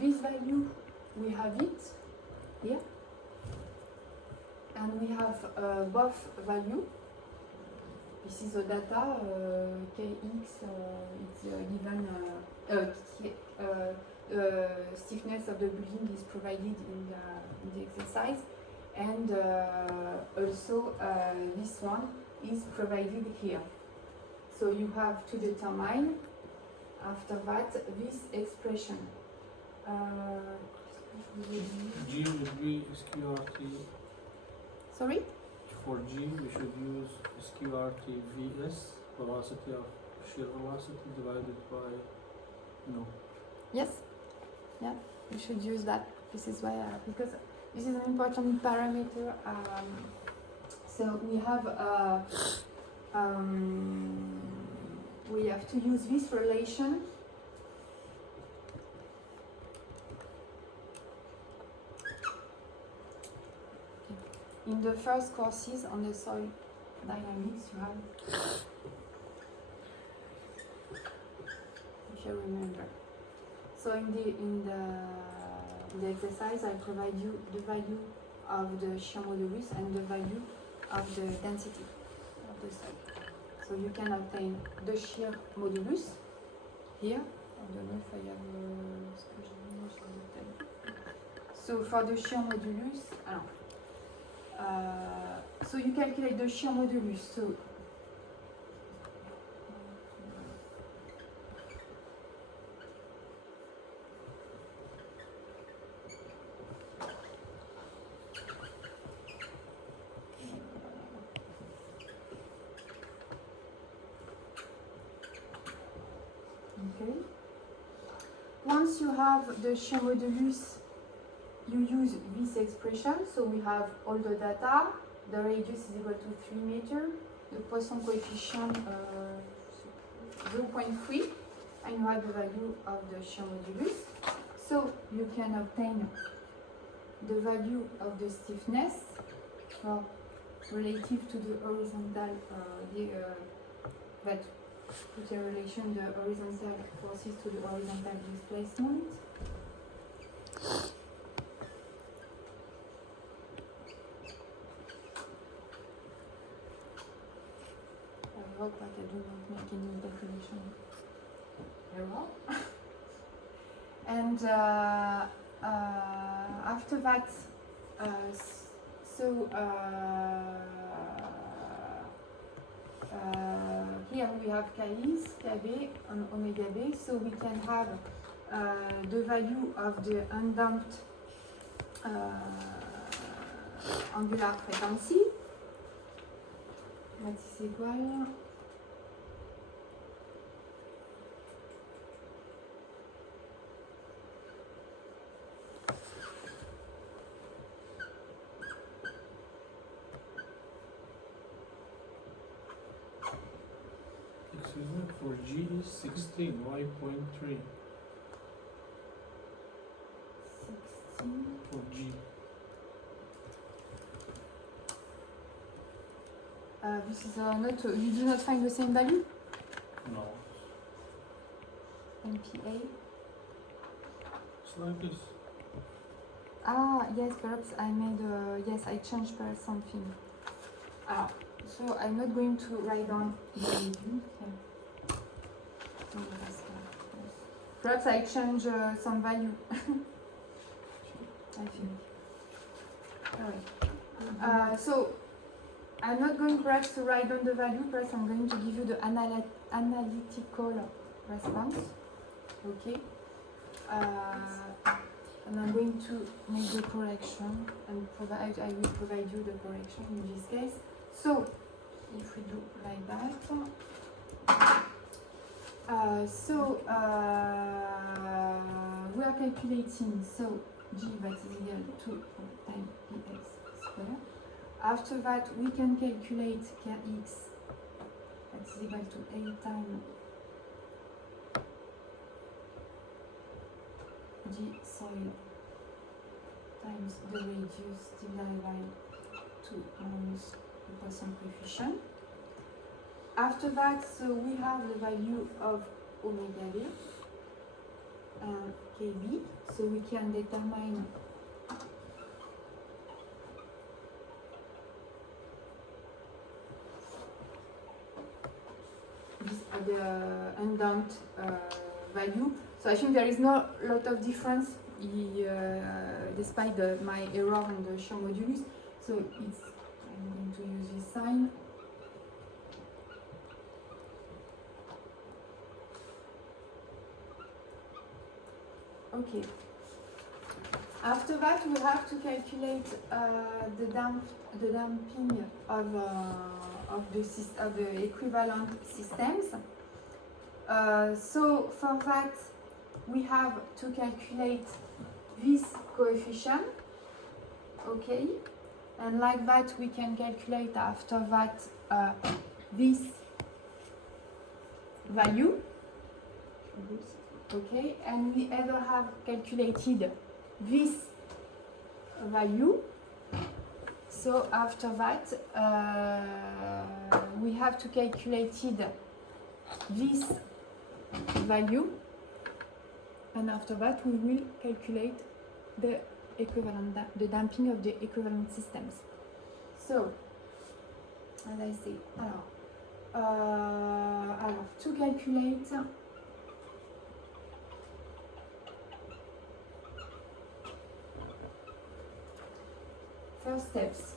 This value, we have it here. And we have both value. This is the data, Kx, it's given, stiffness of the building is provided in the exercise, and also this one is provided here. So you have to determine after that this expression. G would be SQRT. Sorry? For G, we should use SQRT Vs, velocity of shear velocity divided by no. Yes. Yeah, you should use that. This is why, because this is an important parameter. So we have to use this relation. in the first courses on the soil dynamics, you have, if you remember. So in the exercise, I provide you the value of the shear modulus and the value of the density of the soil. So you can obtain the shear modulus here. I don't know if I have so for the shear modulus, so you calculate the shear modulus. So okay. Once you have the shear modulus, you use this expression. So we have all the data. The radius is equal to 3 meters. The Poisson coefficient 0.3, and you have the value of the shear modulus. So you can obtain the value of the stiffness relative to the horizontal that put a relation the horizontal forces to the horizontal displacement. I hope that I do not make any calculation error. And after that, here we have Kis, Kb, and omega b. So we can have the value of the undamped angular frequency. That is equal. Excuse me, for G is 16, y.3 16. for G. This is not, you do not find the same value? No. MPa? It's like this. Ah, yes, perhaps I made, yes, I changed perhaps something. So I'm not going to write down the value. Perhaps I change some value. I think. Alright. So I'm not going perhaps to write down the value, perhaps I'm going to give you the analytical response. Okay. And I'm going to make the correction and I will provide you the correction in this case. So if we do like that, we are calculating, so G that is equal to times Ex squared. After that, we can calculate Kx that is equal to 8 times G soil times the radius divided by 2 minus the Poisson coefficient. After that, so we have the value of omega b and kb, so we can determine this, the undamped value. So I think there is no lot of difference despite my error in the shear modulus. So it's, I'm going to use this sign. Okay. After that, we have to calculate the damping of the equivalent systems. So for that, we have to calculate this coefficient. Okay, and like that, we can calculate after that this value. Okay, and we ever have calculated this value. So after that, we have to calculate this value, and after that we will calculate the equivalent, the damping of the equivalent systems. So, as I say, alors, to calculate first steps,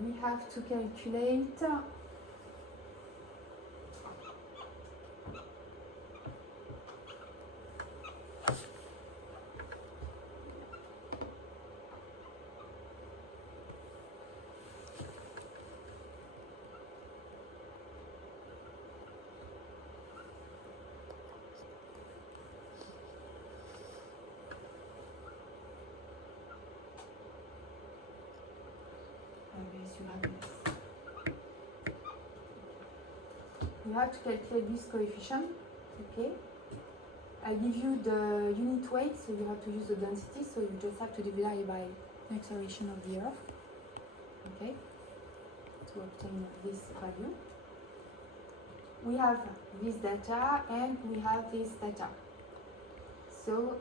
we have to calculate you have to calculate this coefficient, okay? I give you the unit weight, so you have to use the density, so you just have to divide by acceleration of the Earth, okay? To obtain this value. We have this data and we have this data. So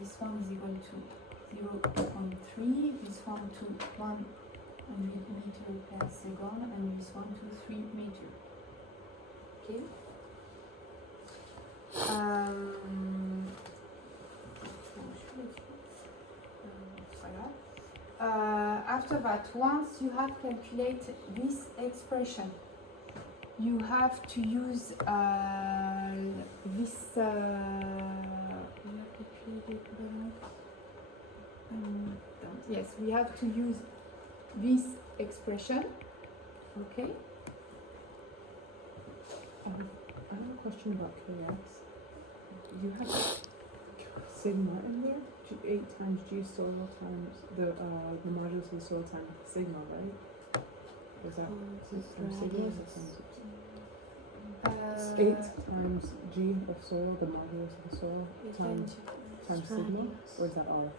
this one is equal to 0.3, this one to 100 meter per second, and this one to 3 meter. Okay. After that, once you have calculated this expression, you have to use this. Yes, we have to use this expression. Okay. I have a question about KX. You have sigma in there? 8 times G soil times the modulus of the soil times sigma, right? Is that times sigma? Or is it times 8 times G of soil, the modulus of the soil, times sigma? Or is that R?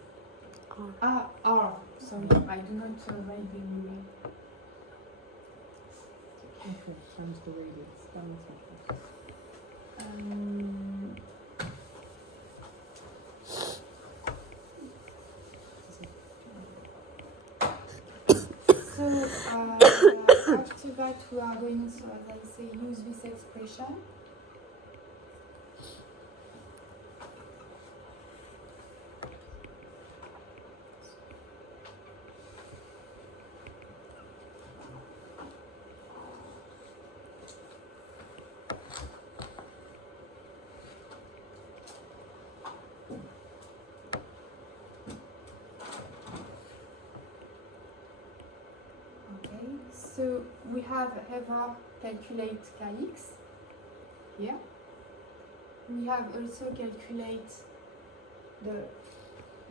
R. Sorry, I do not write the meaning. Okay, times the radius. That makes sense. So after that we are going to, as I say, use this expression. So we have ever calculate Kx here. We have also calculate the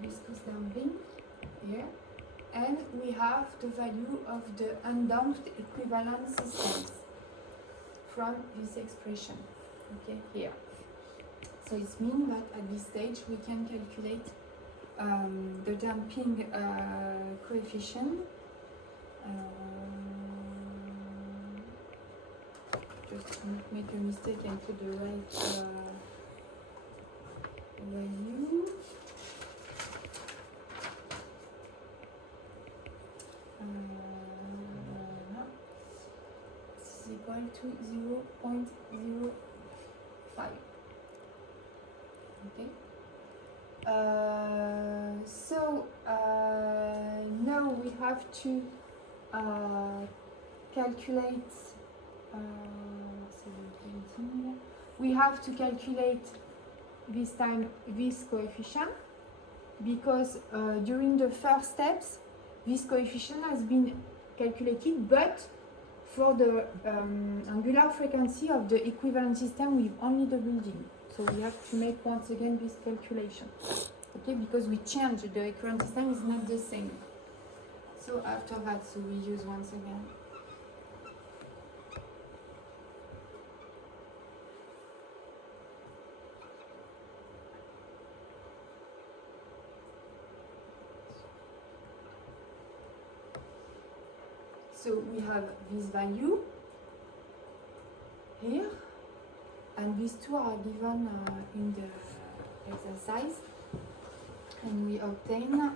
viscous damping here, and we have the value of the undamped equivalent systems from this expression. Okay, here. So it means that at this stage we can calculate the damping coefficient. Just don't make a mistake and put the right value. No. This is equal to 0.05. Okay. So now we have to calculate. We have to calculate this time this coefficient, because during the first steps this coefficient has been calculated, but for the angular frequency of the equivalent system with only the building. So we have to make once again this calculation. Okay, because we change the equivalent system is not the same. So after that, so we use once again. So we have this value here, and these two are given in the exercise, and we obtain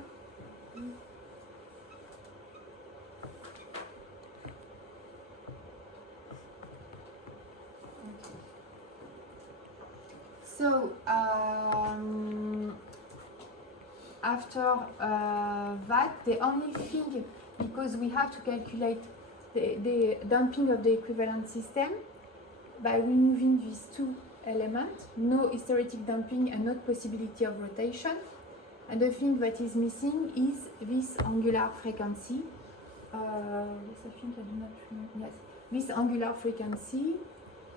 so after that, the only thing, because we have to calculate the damping of the equivalent system by removing these two elements, no hysteretic damping and no possibility of rotation. And the thing that is missing is this angular frequency. Yes, I think I do not remember. Yes, this angular frequency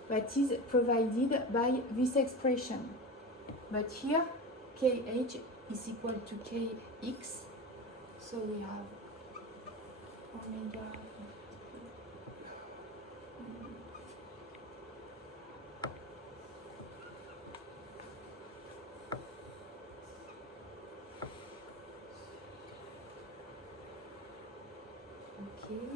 that is provided by this expression. But here, kh is equal to kx, so we have omega. Okay.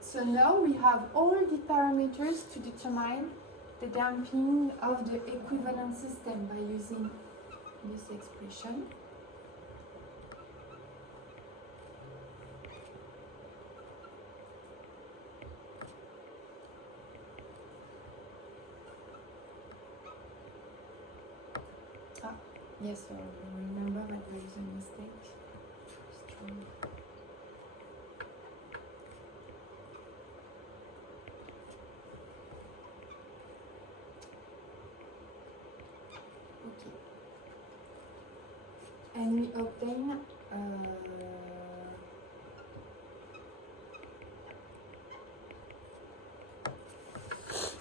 So now we have all the parameters to determine the damping of the equivalent system by using this expression. Yes, I remember that there is a mistake. Strong. Okay. And we obtain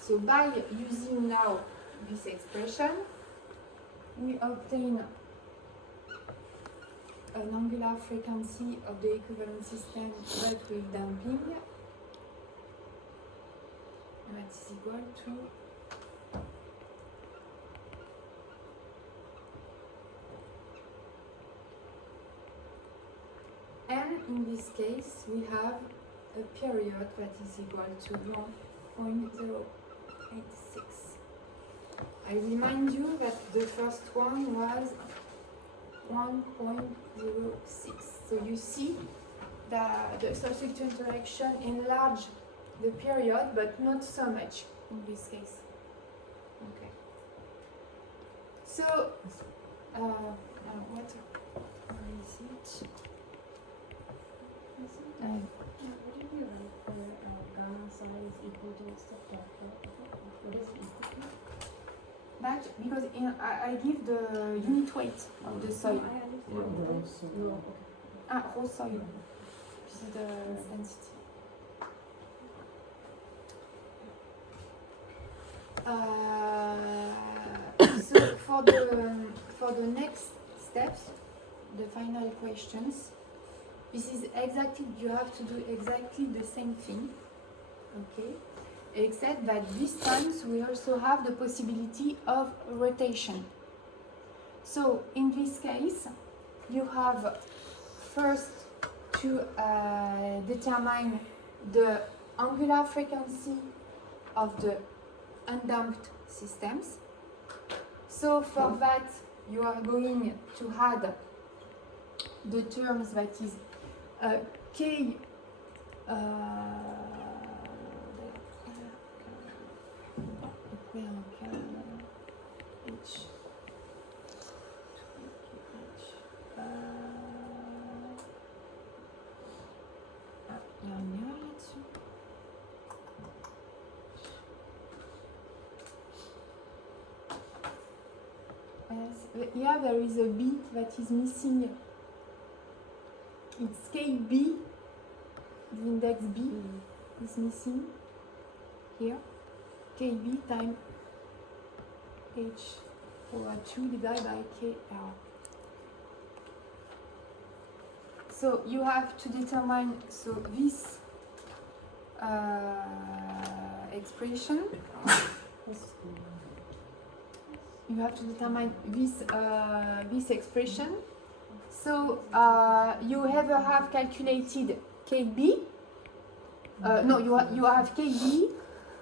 so by using now this expression, we obtain an angular frequency of the equivalent system but with damping, that is equal to and in this case we have a period that is equal to 1.086. I remind you that the first one was 1.06. So you see that the substitute interaction enlarge the period, but not so much in this case. Okay. So, where is it? What did we write for gamma size equal to stuff like that? What is it equal to? That because I give the unit weight of the soil. Raw soil. This is the density. So for the next steps, the final questions, this is exactly, you have to do exactly the same thing, okay? Except that this time we also have the possibility of rotation. So in this case, you have first to determine the angular frequency of the undamped systems. So for that, you are going to add the terms that is k here there is a B that is missing. It's KB, the index B is missing here. KB times H over 2 divided by KR. So you have to determine this expression. you have to determine this expression. So you ever have calculated KB? No, you have KB.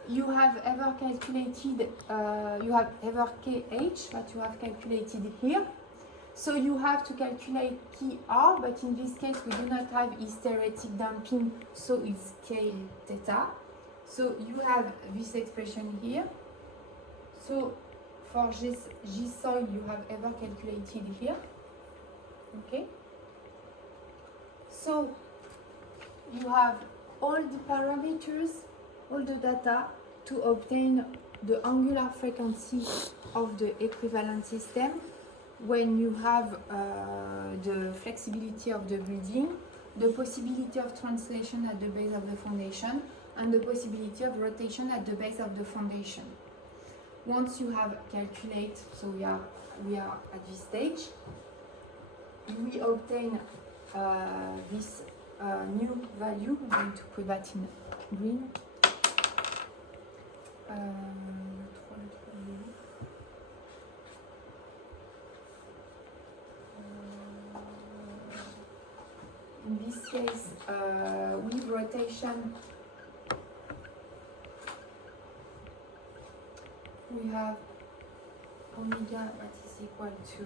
You have ever calculated, you have ever KH that you have calculated here. So you have to calculate KR, but in this case we do not have hysteretic damping, so it's K theta. So you have this expression here. So for G soil you have ever calculated here. Okay. So you have all the parameters, all the data to obtain the angular frequency of the equivalent system when you have the flexibility of the building, the possibility of translation at the base of the foundation, and the possibility of rotation at the base of the foundation. Once you have calculated, so we are at this stage, we obtain this new value. I'm going to put that in green. In this case, with rotation, we have omega that is equal to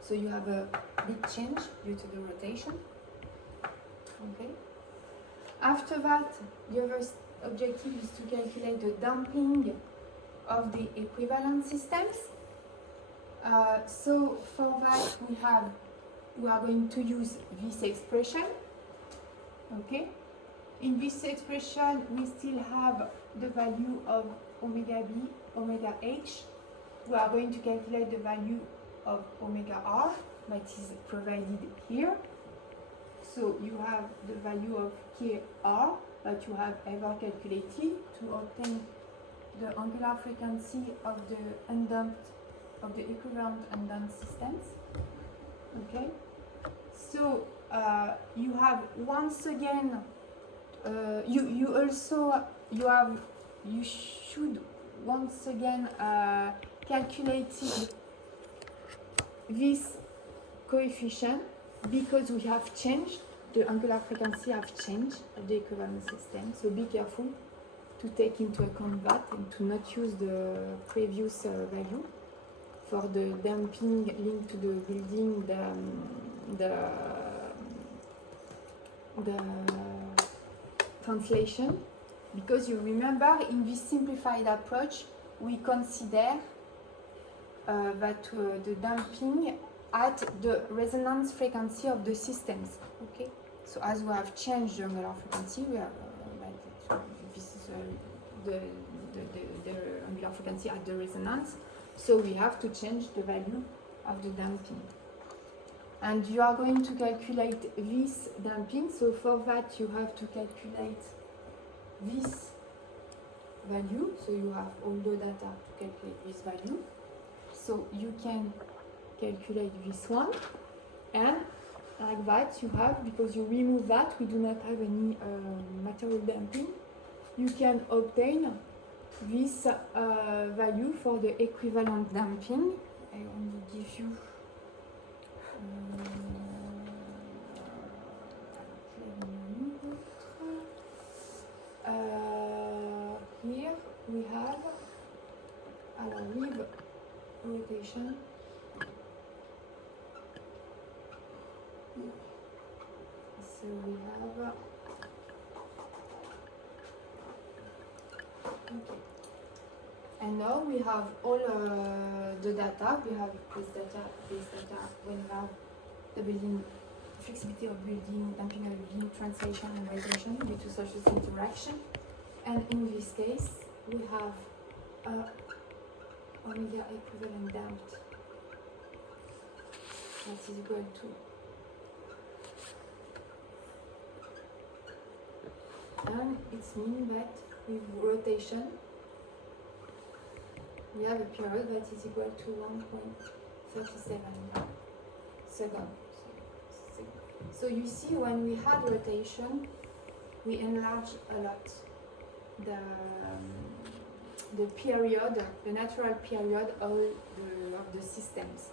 so you have a big change due to the rotation. Okay. After that, the other objective is to calculate the damping of the equivalent systems. So for that, we are going to use this expression. Okay. In this expression, we still have the value of omega B, omega H. We are going to calculate the value of omega R that is provided here. So you have the value of KR that you have ever calculated to obtain the angular frequency of the undamped, of the equivalent undamped systems. Okay. So you have once again you should once again calculate this coefficient because we have changed, the angular frequency have changed of the equivalent system. So be careful to take into account that and to not use the previous value for the damping linked to the building, the translation, because you remember in this simplified approach we consider that the damping at the resonance frequency of the systems. Okay, so as we have changed the angular frequency, we are this is the angular frequency at the resonance, so we have to change the value of the damping. And you are going to calculate this damping, so for that you have to calculate this value, so you have all the data to calculate this value. So you can calculate this one, and like that you have, because you remove that, we do not have any material damping, you can obtain this value for the equivalent damping. I only give you here we have with rotation. So we have okay. And now we have all the data. We have this data when we have the building, flexibility of building, damping of building, translation and vibration due to surface interaction. And in this case, we have omega equivalent damped that is equal to and it's mean that with rotation we have a period that is equal to 1.37 seconds. So you see, when we had rotation, we enlarge a lot the period, the natural period of the systems.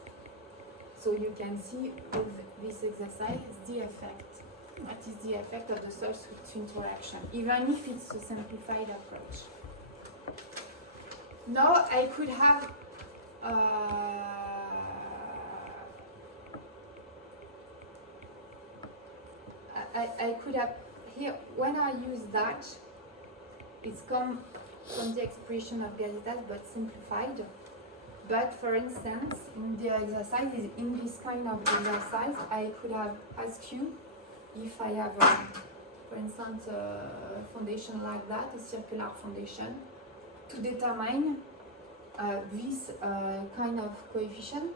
So you can see with this exercise the effect. What is the effect of the source to interaction, even if it's a simplified approach. Now I could have I could have here when I use that, it's come from the expression of Gazetas but simplified. But for instance, in the exercise, in this kind of exercise, I could have asked you if I have, for instance, a foundation like that, a circular foundation, to determine this kind of coefficient,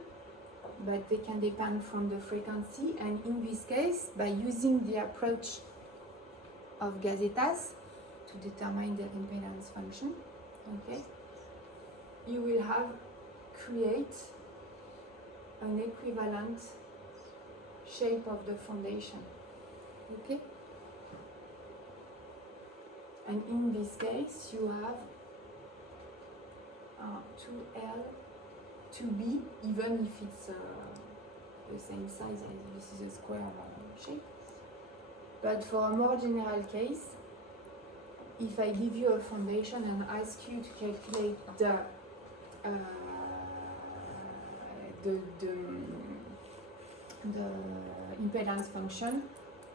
but they can depend from the frequency. And in this case, by using the approach of Gazetas to determine the impedance function, okay, you will have create an equivalent shape of the foundation, okay? And in this case, you have 2L, 2B, even if it's the same size as this is a square shape. But for a more general case, if I give you a foundation and ask you to calculate the impedance function,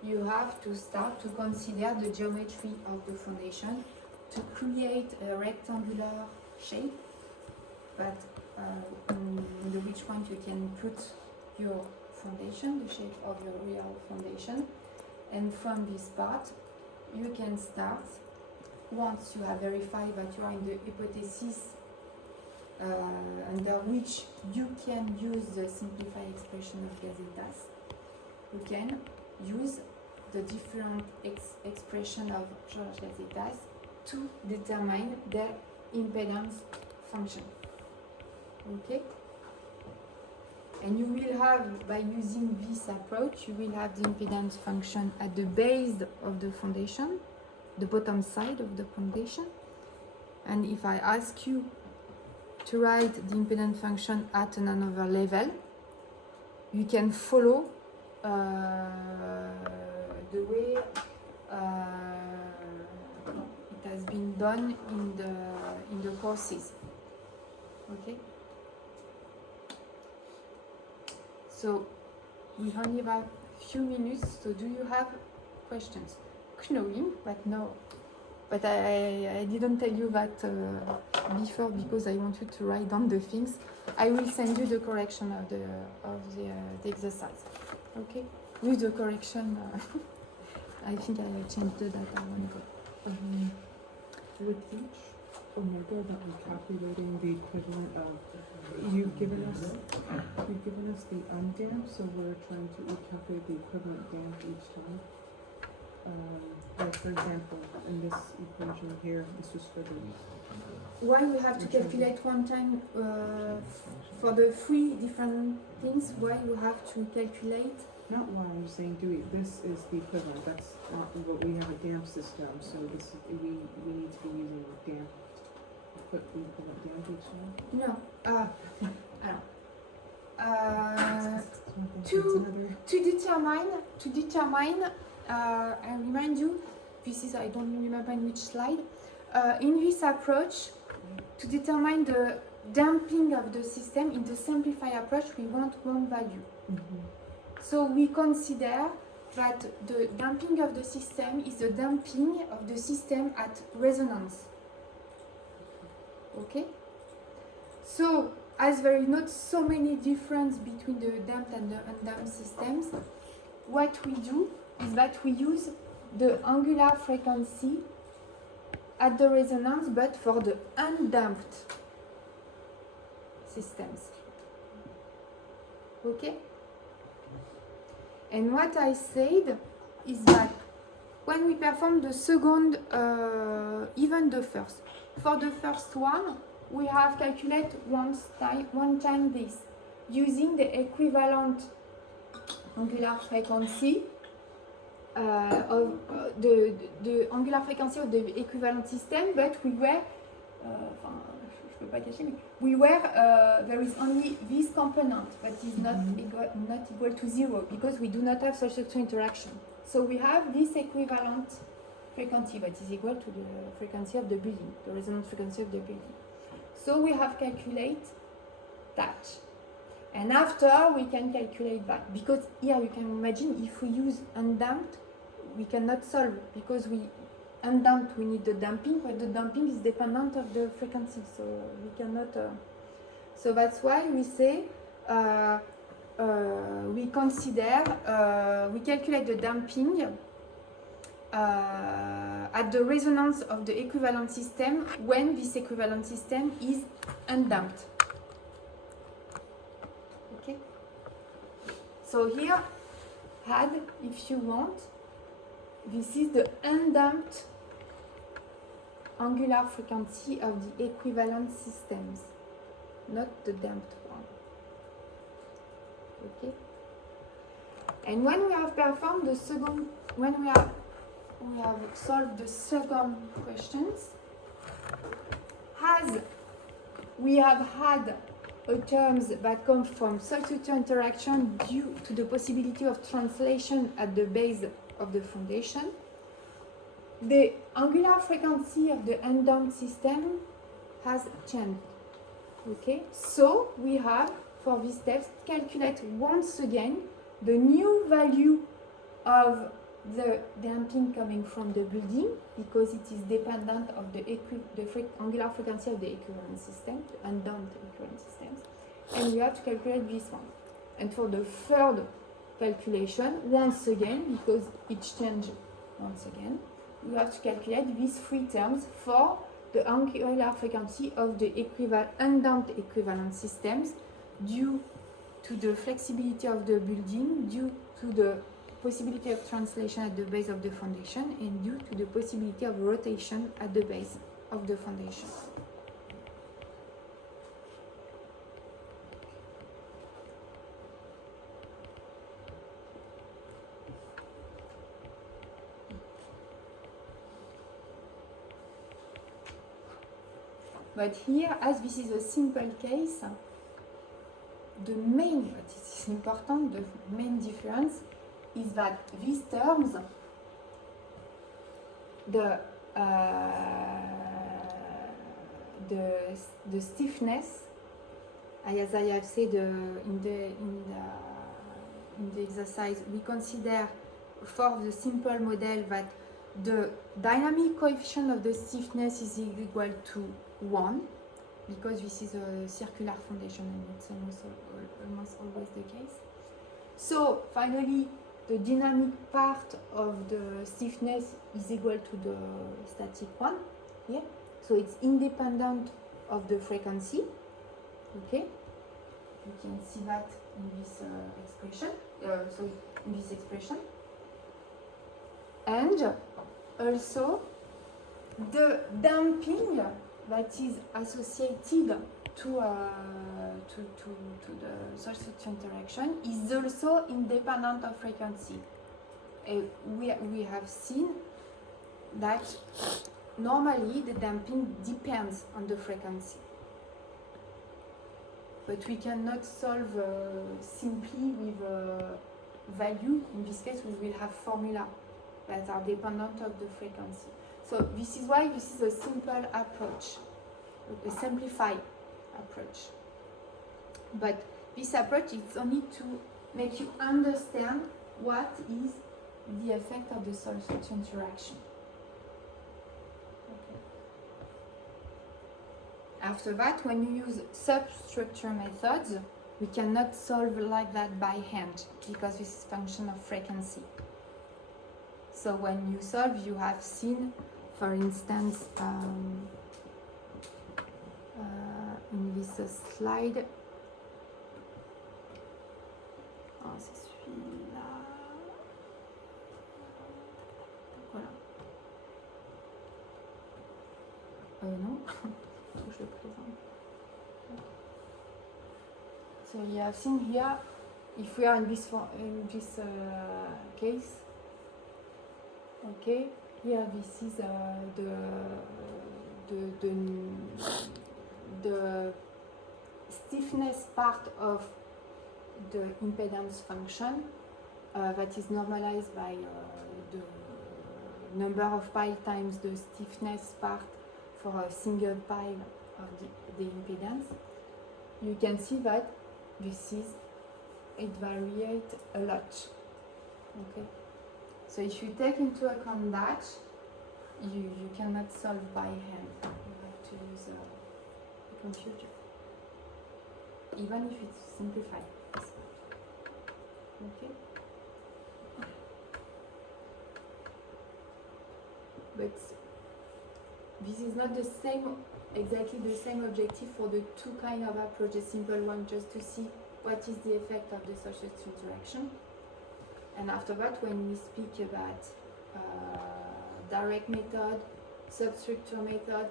you have to start to consider the geometry of the foundation to create a rectangular shape, but in the which point you can put your foundation, the shape of your real foundation. And from this part, you can start, once you have verified that you are in the hypothesis under which you can use the simplified expression of Gazetas, you can use the different expression of George Gazetas to determine the impedance function. Okay? And you will have, by using this approach, you will have the impedance function at the base of the foundation, the bottom side of the foundation. And if I ask you to write the impedance function at another level, you can follow the way it has been done in the courses. Okay? So we only have few minutes, so do you have questions? Knowing, but no. But I didn't tell you that before because I want you to write down the things. I will send you the correction of the exercise. Okay? With the correction, I think I changed the data one go. With each omega that we're calculating the equivalent of, you've given us the undamped, so we're trying to calculate the equivalent damped each time. Like for example, in this equation here, this is for the. Why we have to calculate one time for the three different things? Why you have to calculate? Not why I'm saying do it. This is the equivalent. That's what we have a damp system, so this we need to be using damp. Put the equivalent damp each time. No. To determine. I remind you. This is I don't remember in which slide. In this approach, to determine the damping of the system in the simplified approach, we want one value. Mm-hmm. So we consider that the damping of the system is the damping of the system at resonance. Okay? So, as there is not so many difference between the damped and the undamped systems, what we do is that we use the angular frequency at the resonance, but for the undamped systems. Okay? And what I said is that when we perform the second, even the first, for the first one, we have calculated one time this, using the equivalent angular frequency of the angular frequency of the equivalent system, but we were, je peux pas cacher, mais we were, there is only this component that is not equal to 0 because we do not have such interaction. So we have this equivalent frequency that is equal to the frequency of the building, the resonance frequency of the building. So we have calculate that. And after we can calculate that, because here you can imagine if we use undamped, we cannot solve because we undamped we need the damping, but the damping is dependent of the frequency, so we cannot. So that's why we say we consider we calculate the damping at the resonance of the equivalent system when this equivalent system is undamped. Okay. So here, add if you want. This is the undamped angular frequency of the equivalent systems, not the damped one. Okay. And when we have performed the second, when we have solved the second questions, as we have had terms that come from substitute interaction due to the possibility of translation at the base of the foundation, the angular frequency of the undamped system has changed. Okay, so we have for this step calculate once again the new value of the damping coming from the building because it is dependent of the angular frequency of the equivalent system, the undamped equivalent systems, and we have to calculate this one. And for the third calculation, once again, because each change once again, we have to calculate these three terms for the angular frequency of the undamped equivalent systems due to the flexibility of the building, due to the possibility of translation at the base of the foundation, and due to the possibility of rotation at the base of the foundation. But here, as this is a simple case, the main, but it is important, the main difference is that these terms, the stiffness, as I have said in the exercise, we consider for the simple model that the dynamic coefficient of the stiffness is equal to 1, because this is a circular foundation and it's almost always the case. So finally, the dynamic part of the stiffness is equal to the static one here. So it's independent of the frequency. Okay, you can see that in this expression. In this expression. And also the damping that is associated to the substitute interaction is also independent of frequency. We have seen that normally the damping depends on the frequency. But we cannot solve simply with value. In this case, we will have formula that are dependent of the frequency. So this is why this is a simple approach, a simplified approach. But this approach is only to make you understand what is the effect of the substitute interaction. Okay. After that, when you use substructure methods, we cannot solve like that by hand because this is a function of frequency. So when you solve, you have seen, for instance, in this slide, c'est celui-là. Voilà. Non, je le présente. So you have seen here, if we are in this case, Okay, here this is the stiffness part of the impedance function that is normalized by the number of pi times the stiffness part for a single pi of the impedance. You can see that it varies a lot. Okay, so if you take into account that, you cannot solve by hand. You have to use a computer, even if it's simplified. Okay. But this is not the same, exactly the same objective for the two kind of approach. The simple one just to see what is the effect of the social interaction. And after that, when we speak about direct method, substructure method,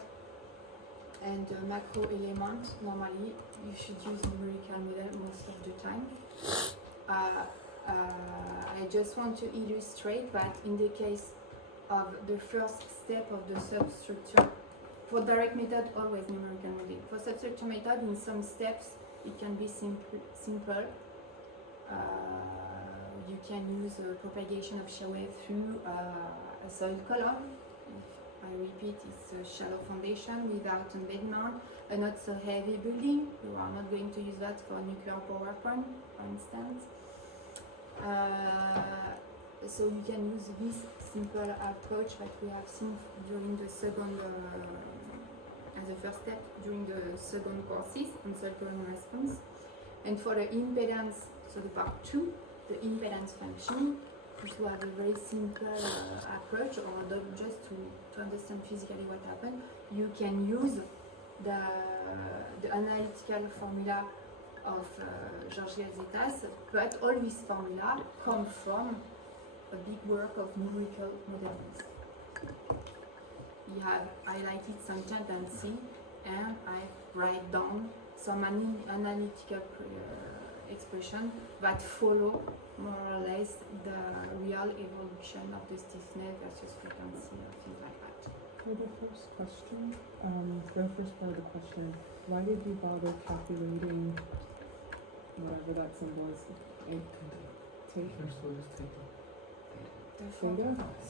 and macro element, normally you should use numerical model most of the time. I just want to illustrate that in the case of the first step of the substructure, for direct method, always numerical model. For substructure method, in some steps, it can be simple. You can use propagation of shear wave through a soil column. If I repeat, it's a shallow foundation without embedment, a not so heavy building. You are not going to use that for nuclear power plant, for instance. So you can use this simple approach that we have seen during the second, as a first step during the second courses on circular response. And for the impedance, so the part 2, the impedance function, to have a very simple approach, or just to understand physically what happened, you can use the analytical formula of Georges Gazzetas, but all these formula come from a big work of numerical modeling. You have highlighted some tendency, and I write down some analytical expression that follow more or less the real evolution of the stiffness versus frequency or things like that. For the first question, for the first part of the question, why did you bother calculating whatever that symbol is? Take First we'll just take the theta? So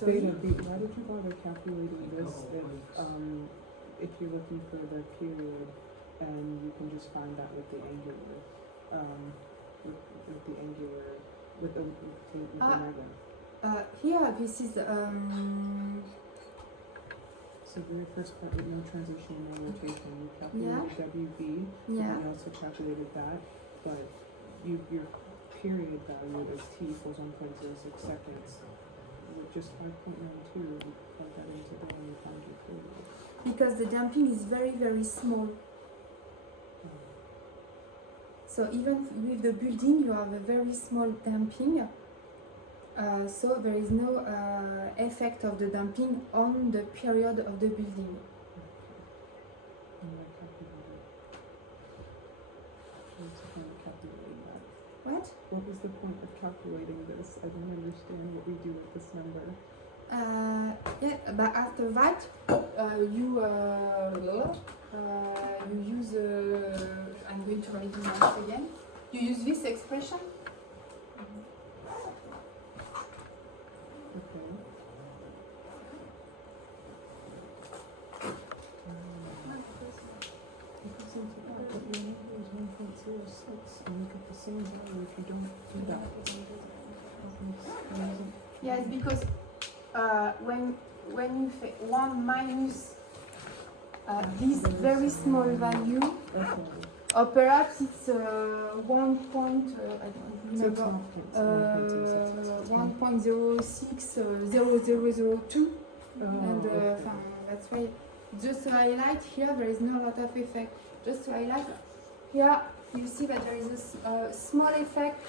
Theta, why did you bother calculating this if you're looking for the period and you can just find that with the angular, with the omega? Here, this is So the very first part with no transition, no rotation, you calculated WB, and you also calculated that, but your period value is t equals 1.06 seconds. With just 5.92, you plug that into there and you find your period. because the damping is very, very small. So even with the building, you have a very small damping. So there is no effect of the damping on the period of the building. And I calculated. What's the point of calculating that? What? What was the point of calculating this? I don't understand what we do with this number. Yeah, but after that, you use. I'm going to write it once again. You use this expression. Okay. It doesn't take out, but your number is 1.06, and you get the same value if you don't do that. Yes, because when you say 1 minus this very small value, Okay. or perhaps it's 1 point, I don't So it's remember, not 1.060002, and okay. that's why. Just to highlight here, there is no lot of effect. Just to highlight here, you see that there is a small effect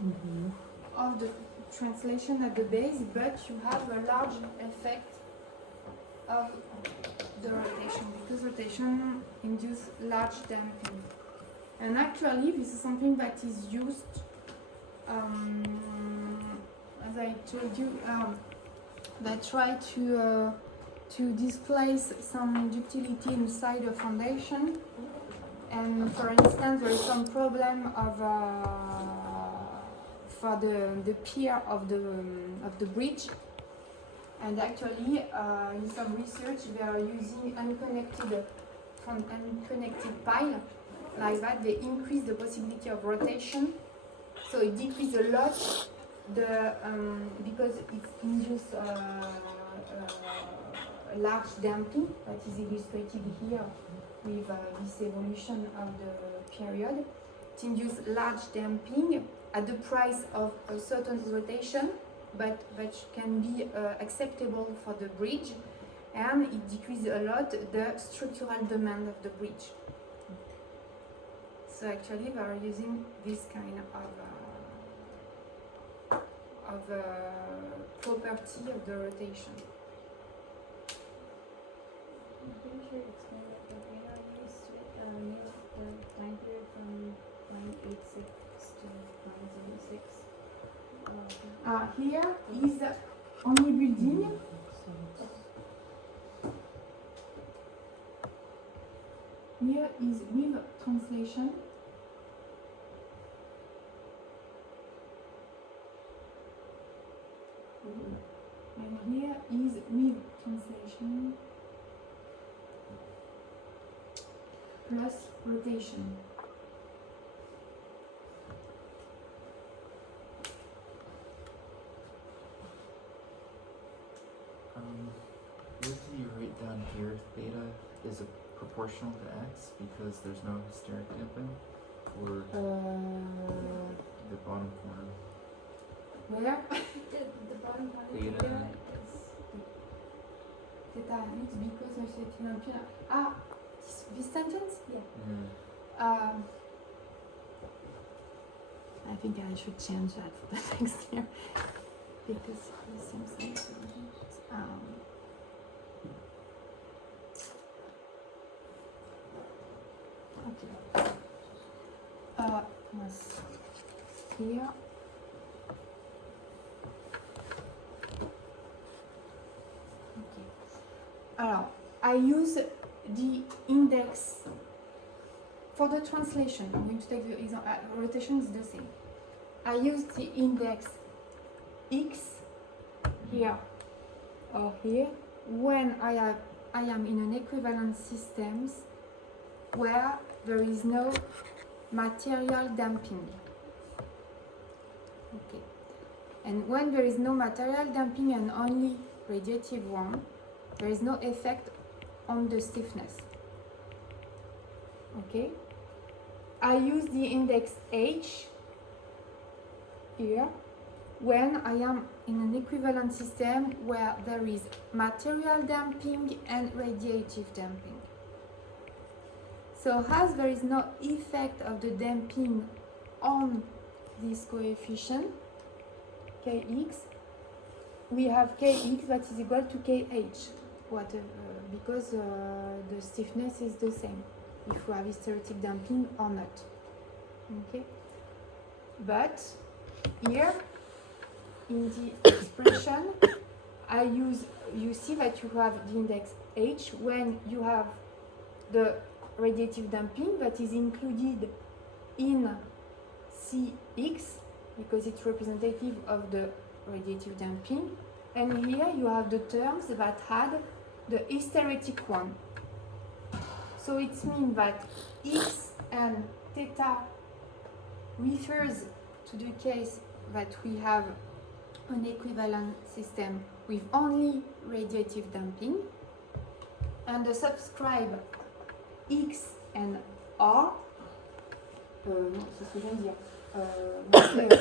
Mhm. of the translation at the base, but you have a large effect of the rotation, because rotation induces large damping. And actually, this is something that is used, as I told you, that try to displace some ductility inside the foundation. And for instance, there is some problem of for the pier of the bridge. And actually, in some research, they are using unconnected pile like that. They increase the possibility of rotation, so it decreases a lot the because it induces large damping that is illustrated here with this evolution of the period. It induces large damping at the price of a certain rotation, but can be acceptable for the bridge, and it decreases a lot the structural demand of the bridge. So actually they are using this kind of property of the rotation. I'm pretty sure it explained that the radar used near the time period from 986 to 906. Here is only building. Here is with translation. And here is with translation plus rotation. What do you write down here? Theta is proportional to x because there's no hysteric damping, or the bottom corner? Where? The bottom part of Theta. theta is Theta X because Monsieur Tinopia. This sentence? yeah. I think I should change that for the next year because the same thing. Okay. Was here. Okay. Alors, I use the index for the translation. I'm going to take the example. Rotation is the same. I use the index x here or here when I am in an equivalent systems where there is no material damping. Okay. And when there is no material damping and only radiative one, there is no effect on the stiffness. Okay. I use the index H here when I am in an equivalent system where there is material damping and radiative damping. So as there is no effect of the damping on this coefficient, Kx, we have Kx that is equal to Kh, whatever, because the stiffness is the same, if we have hysteretic damping or not. Okay? But here, in the expression, I use, you see that you have the index H when you have the radiative damping that is included in Cx because it's representative of the radiative damping, and here you have the terms that had the hysteretic one. So it means that x and theta refers to the case that we have an equivalent system with only radiative damping, and the subscribe X and R,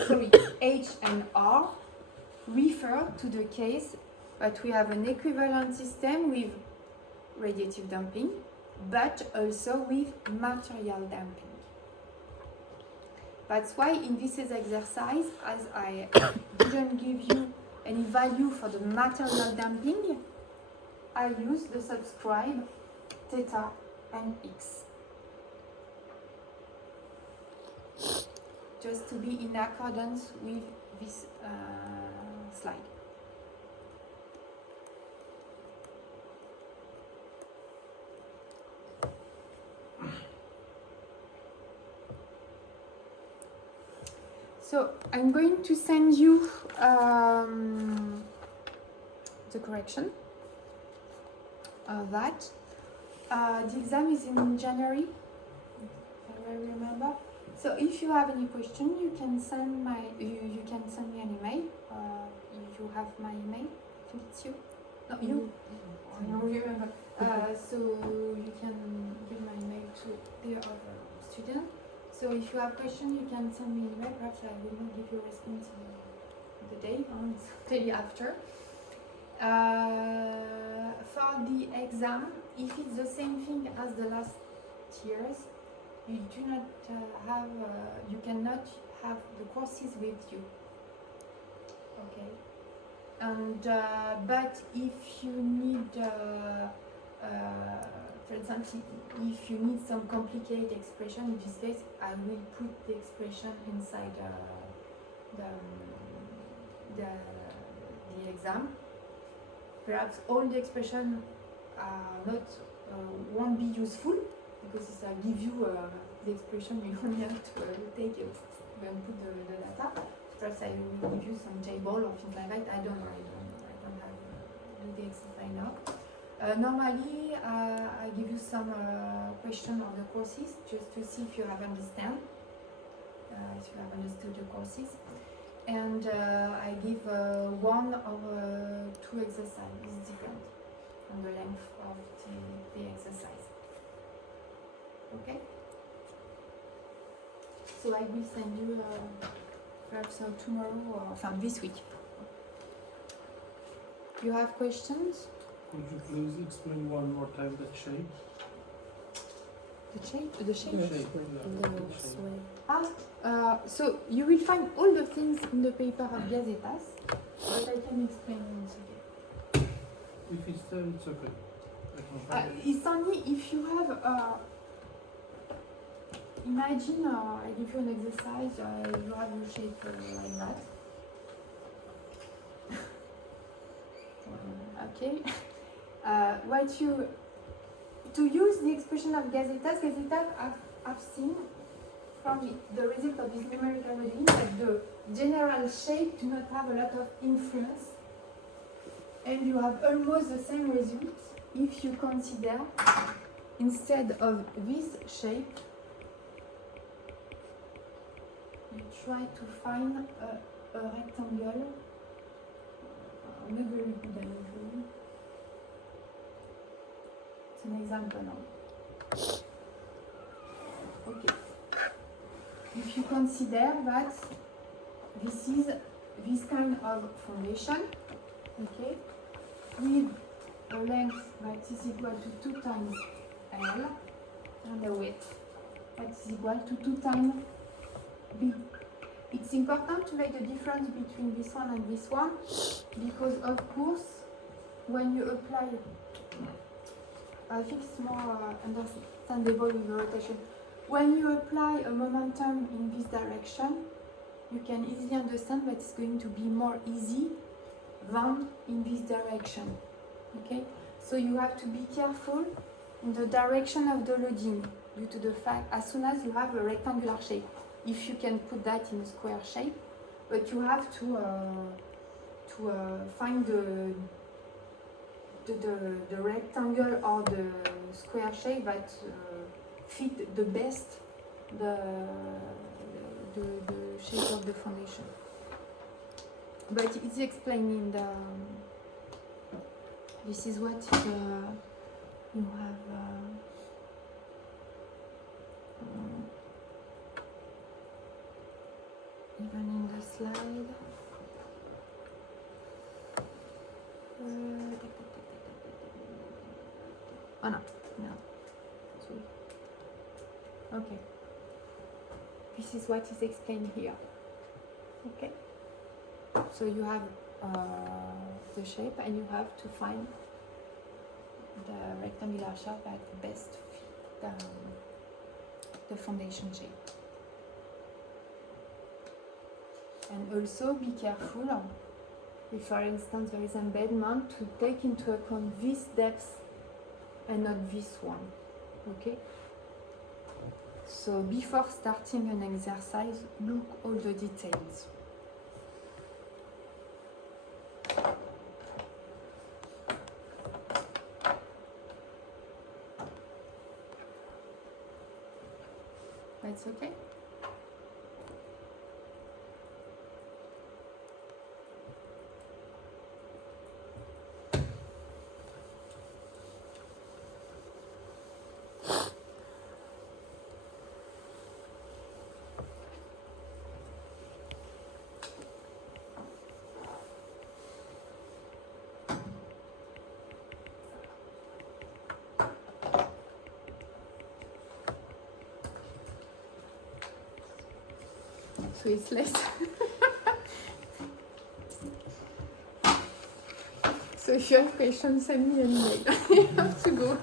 sorry, H and R refer to the case that we have an equivalent system with radiative damping, but also with material damping. That's why in this exercise, as I didn't give you any value for the material damping, I use the subscribe theta and x. Just to be in accordance with this slide. So I'm going to send you the correction of that. The exam is in January, if I remember. So if you have any question, you can send you can send me an email. You have my email. I think it's you. No, you. I don't remember. So you can give my email to the other student. So if you have questions, you can send me an email. Perhaps I will not give you a response on the day, on the day after. For the exam, if it's the same thing as the last years, you do not you cannot have the courses with you. Okay. And but if you need, for example, if you need some complicated expression, in this case, I will put the expression inside the exam. Perhaps all the expressions are not won't be useful because if I give you the expression, you only have to take it and put the data. Perhaps I will give you some table or things like that. I don't have do the exercise now. Normally, I give you some question on the courses just to see if you have understood the courses. And I give one or two exercises, depend on the length of the exercise. Okay? So I will send you perhaps tomorrow or this week. You have questions? Could you please explain one more time the shape? The shape? The shape? The shape. So you will find all the things in the paper of Gazetas, but I can explain once again. If it's there, it's okay. I can find it. It's only if you have, imagine I give you an exercise, you have your shape like that. Okay. To use the expression of Gazetas I've seen from the result of this numerical modeling that the general shape do not have a lot of influence, and you have almost the same result if you consider instead of this shape you try to find a rectangle. Not very good analogy. It's an example now. Okay. If you consider that this is this kind of foundation, okay, with a length that is equal to 2 times L and a width that is equal to 2 times B. It's important to make the difference between this one and this one because, of course, when you apply, I think it's more understandable with the rotation. When you apply a momentum in this direction, you can easily understand that it's going to be more easy than in this direction. Okay? So you have to be careful in the direction of the loading due to the fact as soon as you have a rectangular shape. If you can put that in a square shape, but you have to find the rectangle or the square shape that fit the best the shape of the foundation. But it's explained in the. This is what you have. Even in the slide. Oh no. Sorry. Okay. This is what is explained here. Okay. So you have the shape and you have to find the rectangular shape that best fit the foundation shape. And also be careful if, for instance, there is embedment to take into account this depth and not this one. Okay? So before starting an exercise, look all the details. That's okay? So it's late. So if you have questions, send me an email. I have to go.